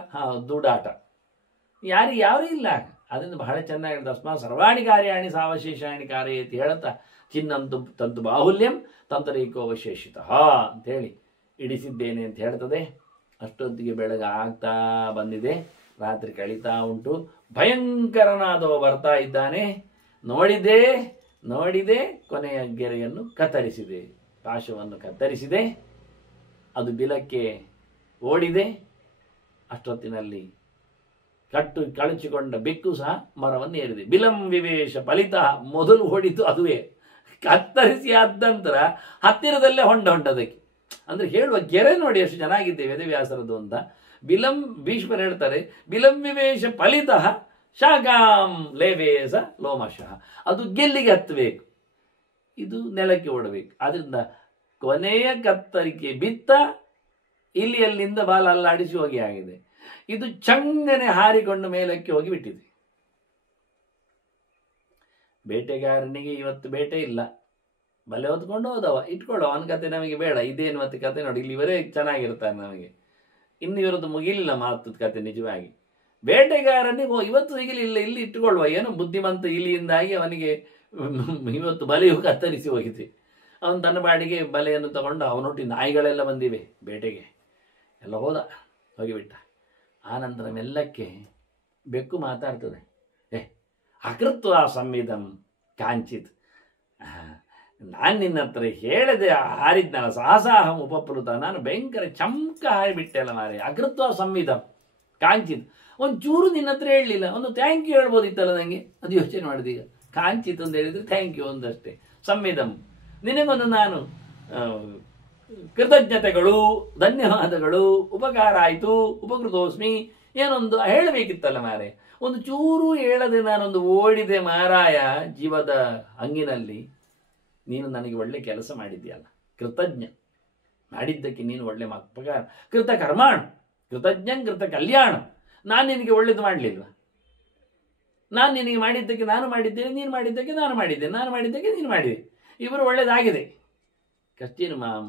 ದುಡಾಟ. ಯಾರು ಇಲ್ಲ. ಅದರಿಂದ ಬಹಳ ಚೆನ್ನಾಗಿ ತಸ್ಮಾ ಸರ್ವಾಣಿ ಕಾರ್ಯಾಣಿ ಸಾವಶೇಷಾಣಿ ಕಾರ್ಯ ಅಂತ ಹೇಳ್ತಾ, ಚಿನ್ನಂತು ತಂತು ಬಾಹುಲ್ಯಂ ತಂತರೇಕೋವಶೇಷಿತ ಅಂತೇಳಿ ಇಡಿಸಿದ್ದೇನೆ ಅಂತ ಹೇಳ್ತದೆ. ಅಷ್ಟೊತ್ತಿಗೆ ಬೆಳಗ್ಗೆ ಆಗ್ತಾ ಬಂದಿದೆ, ರಾತ್ರಿ ಕಳೀತಾ ಉಂಟು. ಭಯಂಕರನಾದವ ಬರ್ತಾ ಇದ್ದಾನೆ. ನೋಡಿದೆ ಕೊನೆಯ ಗೆರೆಯನ್ನು ಕತ್ತರಿಸಿದೆ, ಪಾಶವನ್ನು ಕತ್ತರಿಸಿದೆ. ಅದು ಓಡಿದೆ. ಅಷ್ಟೊತ್ತಿನಲ್ಲಿ ಕಳಚಿಕೊಂಡ ಬೆಕ್ಕು ಸಹ ಮರವನ್ನು ಏರಿದೆ. ಬಿಲಂ ವಿವೇಶ ಫಲಿತ, ಮೊದಲು ಹೊಡಿತು ಅದುವೇ. ಕತ್ತರಿಸಿ ಆದ ನಂತರ ಹತ್ತಿರದಲ್ಲೇ ಹೊಂಡದಕ್ಕೆ ಅಂದ್ರೆ ಹೇಳುವ ಗೆರೆ ನೋಡಿ ಎಷ್ಟು ಚೆನ್ನಾಗಿದೆ ವೇದವ್ಯಾಸರದು ಅಂತ. ಭೀಷ್ಮರು ಹೇಳ್ತಾರೆ, ಬಿಲಂ ವಿವೇಶ ಫಲಿತ ಶಾಖಾಂ ಲೇವೇಶ ಲೋಮಶಃ. ಅದು ಗೆಲ್ಲಿಗೆ ಹತ್ತಬೇಕು, ಇದು ನೆಲಕ್ಕೆ ಓಡಬೇಕು. ಆದ್ರಿಂದ ಕೊನೆಯ ಕತ್ತರಿಕೆ ಬಿತ್ತ, ಇಲ್ಲಿ ಅಲ್ಲಿಂದ ಬಾಲ ಅಲ್ಲಾಡಿಸಿ ಹೋಗಿ ಆಗಿದೆ. ಇದು ಚಂಗನೆ ಹಾರಿಕೊಂಡು ಮೇಲಕ್ಕೆ ಹೋಗಿ ಬಿಟ್ಟಿದೆ. ಬೇಟೆಗಾರನಿಗೆ ಇವತ್ತು ಬೇಟೆ ಇಲ್ಲ, ಬಲೆ ಹೊತ್ಕೊಂಡು ಹೋದವ ಇಟ್ಕೊಳ್ಳೋ, ಅವನ ಕತೆ ನಮಗೆ ಬೇಡ. ಇದೇನು ಮತ್ತೆ ಕತೆ ನೋಡಿ, ಇಲ್ಲಿವರೇ ಚೆನ್ನಾಗಿರ್ತಾರೆ ನಮಗೆ. ಇನ್ನು ಇವರದ್ದು ಮುಗಿಲಿಲ್ಲ ಮಾತು ಕತೆ ನಿಜವಾಗಿ. ಬೇಟೆಗಾರನಿಗೆ ಇವತ್ತು ಸಿಗಲಿಲ್ಲ, ಇಲ್ಲಿ ಇಟ್ಟುಕೊಳ್ಳುವ, ಏನೋ ಬುದ್ಧಿಮಂತ ಇಲಿಯಿಂದಾಗಿ ಅವನಿಗೆ ಇವತ್ತು ಬಲೆಯು ಕತ್ತರಿಸಿ ಹೋಗಿದೆ. ಅವನು ತನ್ನ ಬಾಡಿಗೆ ಬಲೆಯನ್ನು ತಗೊಂಡು, ಅವನೊಟ್ಟಿ ನಾಯಿಗಳೆಲ್ಲ ಬಂದಿವೆ ಬೇಟೆಗೆ, ಎಲ್ಲ ಹೋಗಿಬಿಟ್ಟ. ಆನಂತರ ಮೆಲ್ಲಕ್ಕೆ ಬೆಕ್ಕು ಮಾತಾಡ್ತದೆ, ಅಕೃತ್ವ ಸಂವಿಧಂ ಕಾಂಚಿತ್, ನಾನು ನಿನ್ನ ಹತ್ರ ಹೇಳದೆ ಹಾರಿದ್ನಲ್ಲ, ಸಾಹಸಾಹಂ ಉಪಪ್ಲುತ, ನಾನು ಭಯಂಕರ ಚಮಕ ಹಾರಿಬಿಟ್ಟೆಲ್ಲ ಮಾರೆ. ಅಕೃತ್ವ ಸಂವಿಧಂ ಕಾಂಚಿತ್, ಒಂಚೂರು ನಿನ್ನ ಹತ್ರ ಹೇಳಲಿಲ್ಲ, ಒಂದು ಥ್ಯಾಂಕ್ ಯು ಹೇಳ್ಬೋದಿತ್ತಲ್ಲ ನನಗೆ, ಅದು ಯೋಚನೆ ಮಾಡಿದೆ. ಈಗ ಕಾಂಚಿತ್ ಅಂತ ಹೇಳಿದ್ರೆ ಥ್ಯಾಂಕ್ ಯು ಒಂದಷ್ಟೇ. ಸಂವಿಧಂ, ನಿನಗೊಂದು ನಾನು ಕೃತಜ್ಞತೆಗಳು, ಧನ್ಯವಾದಗಳು, ಉಪಕಾರ ಆಯಿತು, ಉಪಕೃತೋಸ್ಮಿ ಏನೊಂದು ಹೇಳಬೇಕಿತ್ತಲ್ಲ ಮಾರೆ. ಒಂದು ಚೂರು ಹೇಳದೆ ನಾನೊಂದು ಓಡಿದೆ ಮಾರಾಯ ಜೀವದ ಹಂಗಿನಲ್ಲಿ. ನೀನು ನನಗೆ ಒಳ್ಳೆ ಕೆಲಸ ಮಾಡಿದ್ಯಲ್ಲ, ಕೃತಜ್ಞ ಮಾಡಿದ್ದಕ್ಕೆ ನೀನು ಒಳ್ಳೆ ಉಪಕಾರ. ಕೃತ ಕರ್ಮಾಣ್, ಕೃತಜ್ಞಂ ಕೃತ ಕಲ್ಯಾಣ. ನಾನು ನಿನಗೆ ಒಳ್ಳೇದು ಮಾಡಲಿಲ್ವ? ನಾನು ನಿನಗೆ ಮಾಡಿದ್ದಕ್ಕೆ ನಾನು ಮಾಡಿದ್ದೇನೆ, ನೀನು ಮಾಡಿದ್ದಕ್ಕೆ ನಾನು ಮಾಡಿದ್ದೇನೆ, ನಾನು ಮಾಡಿದ್ದಕ್ಕೆ ನೀನು ಮಾಡಿದೆ, ಇವರು ಒಳ್ಳೇದಾಗಿದೆ. ಕಶ್ಚಿನ್ ಮಾಂ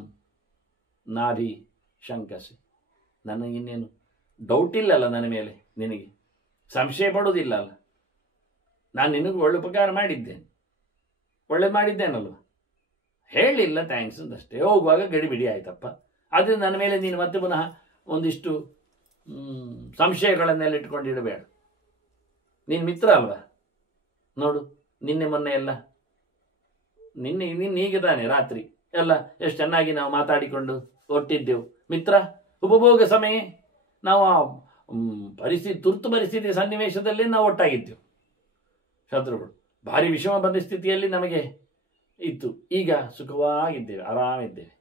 ನಾಭಿ ಶಂಕಸಿ. ನನಗಿನ್ನೇನು ಡೌಟ್ ಇಲ್ಲಲ್ಲ ನನ್ನ ಮೇಲೆ, ನಿನಗೆ ಸಂಶಯ ಪಡೋದಿಲ್ಲ ಅಲ್ಲ? ನಾನು ನಿನಗೆ ಒಳ್ಳೆ ಉಪಕಾರ ಮಾಡಿದ್ದೇನೆ, ಒಳ್ಳೇದು ಮಾಡಿದ್ದೇನಲ್ವ? ಹೇಳಿಲ್ಲ ಥ್ಯಾಂಕ್ಸ್ ಅಂದಷ್ಟೇ. ಹೋಗುವಾಗ ಗಡಿಬಿಡಿ ಆಯ್ತಪ್ಪ. ಆದರೆ ನನ್ನ ಮೇಲೆ ನೀನು ಮತ್ತೆ ಪುನಃ ಒಂದಿಷ್ಟು ಸಂಶಯಗಳನ್ನೆಲ್ಲ ಇಟ್ಕೊಂಡಿಡಬೇಡ. ನೀನು ಮಿತ್ರ ಅಲ್ವಾ? ನೋಡು, ನಿನ್ನೆ ಮೊನ್ನೆ ಎಲ್ಲ ಹೀಗೆ ತಾನೆ ರಾತ್ರಿ ಎಲ್ಲ ಎಷ್ಟು ಚೆನ್ನಾಗಿ ನಾವು ಮಾತಾಡಿಕೊಂಡು ಒಟ್ಟಿದ್ದೆವು. ಮಿತ್ರ, ಉಪಭೋಗ ಸಮಯ ನಾವು ತುರ್ತು ಪರಿಸ್ಥಿತಿ ಸನ್ನಿವೇಶದಲ್ಲೇ ನಾವು ಒಟ್ಟಾಗಿದ್ದೆವು. ಶತ್ರುಗಳು ಭಾರಿ ವಿಷಮ ಪರಿಸ್ಥಿತಿಯಲ್ಲಿ ನಮಗೆ ಇತ್ತು. ಈಗ ಸುಖವಾಗಿದ್ದೇವೆ, ಆರಾಮಿದ್ದೇವೆ.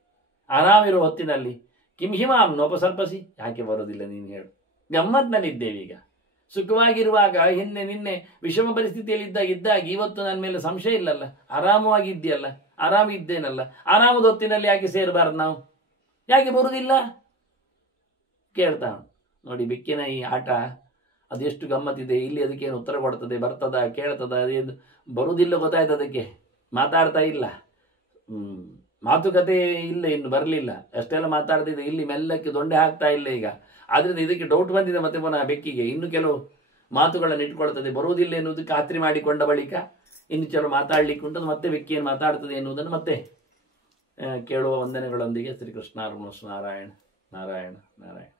ಆರಾಮಿರುವ ಹೊತ್ತಿನಲ್ಲಿ ಕಿಂಹಿಮಾಂ ನೋಪಸರ್ಪಸಿ, ಯಾಕೆ ಬರೋದಿಲ್ಲ ನೀನು ಹೇಳು? ಗಮ್ಮತ್ನಲ್ಲಿದ್ದೇವೆ ಈಗ. ಸುಖವಾಗಿರುವಾಗ ನಿನ್ನೆ ವಿಷಮ ಪರಿಸ್ಥಿತಿಯಲ್ಲಿ ಇದ್ದಾಗ ಇವತ್ತು ನನ್ನ ಮೇಲೆ ಸಂಶಯ ಇಲ್ಲಲ್ಲ? ಆರಾಮವಾಗಿದ್ದೀಯಲ್ಲ? ಆರಾಮಿದ್ದೇನಲ್ಲ? ಆರಾಮದ ಹೊತ್ತಿನಲ್ಲಿ ಯಾಕೆ ಸೇರಬಾರ್ದು ನಾವು? ಯಾಕೆ ಬರುವುದಿಲ್ಲ? ಕೇಳ್ತಾ ನೋಡಿ, ಬೆಕ್ಕಿನ ಈ ಆಟ ಅದೆಷ್ಟು ಗಮ್ಮತ್ತಿದೆ. ಇಲ್ಲಿ ಅದಕ್ಕೇನು ಉತ್ತರ ಕೊಡ್ತದೆ, ಬರ್ತದ, ಕೇಳ್ತದ, ಅದೇನು ಬರುವುದಿಲ್ಲ ಗೊತ್ತಾಯ್ತು. ಅದಕ್ಕೆ ಮಾತಾಡ್ತಾ ಇಲ್ಲ, ಮಾತುಕತೆ ಇಲ್ಲ, ಇನ್ನು ಬರಲಿಲ್ಲ. ಅಷ್ಟೆಲ್ಲ ಮಾತಾಡ್ತಿದ್ದೆ, ಇಲ್ಲಿ ಮೆಲ್ಲಕ್ಕೆ ದೊಂಡೆ ಹಾಕ್ತಾ ಇಲ್ಲ ಈಗ. ಆದ್ರಿಂದ ಇದಕ್ಕೆ ಡೌಟ್ ಬಂದಿದೆ ಮತ್ತೆ ಪುನಃ ಬೆಕ್ಕಿಗೆ. ಇನ್ನು ಕೆಲವು ಮಾತುಗಳನ್ನು ಇಟ್ಕೊಳ್ತದೆ, ಬರುವುದಿಲ್ಲ ಎನ್ನುವುದು ಖಾತ್ರಿ ಮಾಡಿಕೊಂಡ ಬಳಿಕ ಇನ್ನು ಕೆಲವು ಮಾತಾಡ್ಲಿಕ್ಕೆ ಉಂಟು. ಮತ್ತೆ ಬೆಕ್ಕಿ ಏನು ಮಾತಾಡ್ತದೆ ಎನ್ನುವುದನ್ನು ಮತ್ತೆ ಕೇಳುವ ವಂದನೆಗಳೊಂದಿಗೆ ಶ್ರೀಕೃಷ್ಣ ಅರ್ಪಣಮಸ್ತು. ನಾರಾಯಣ ನಾರಾಯಣ ನಾರಾಯಣ.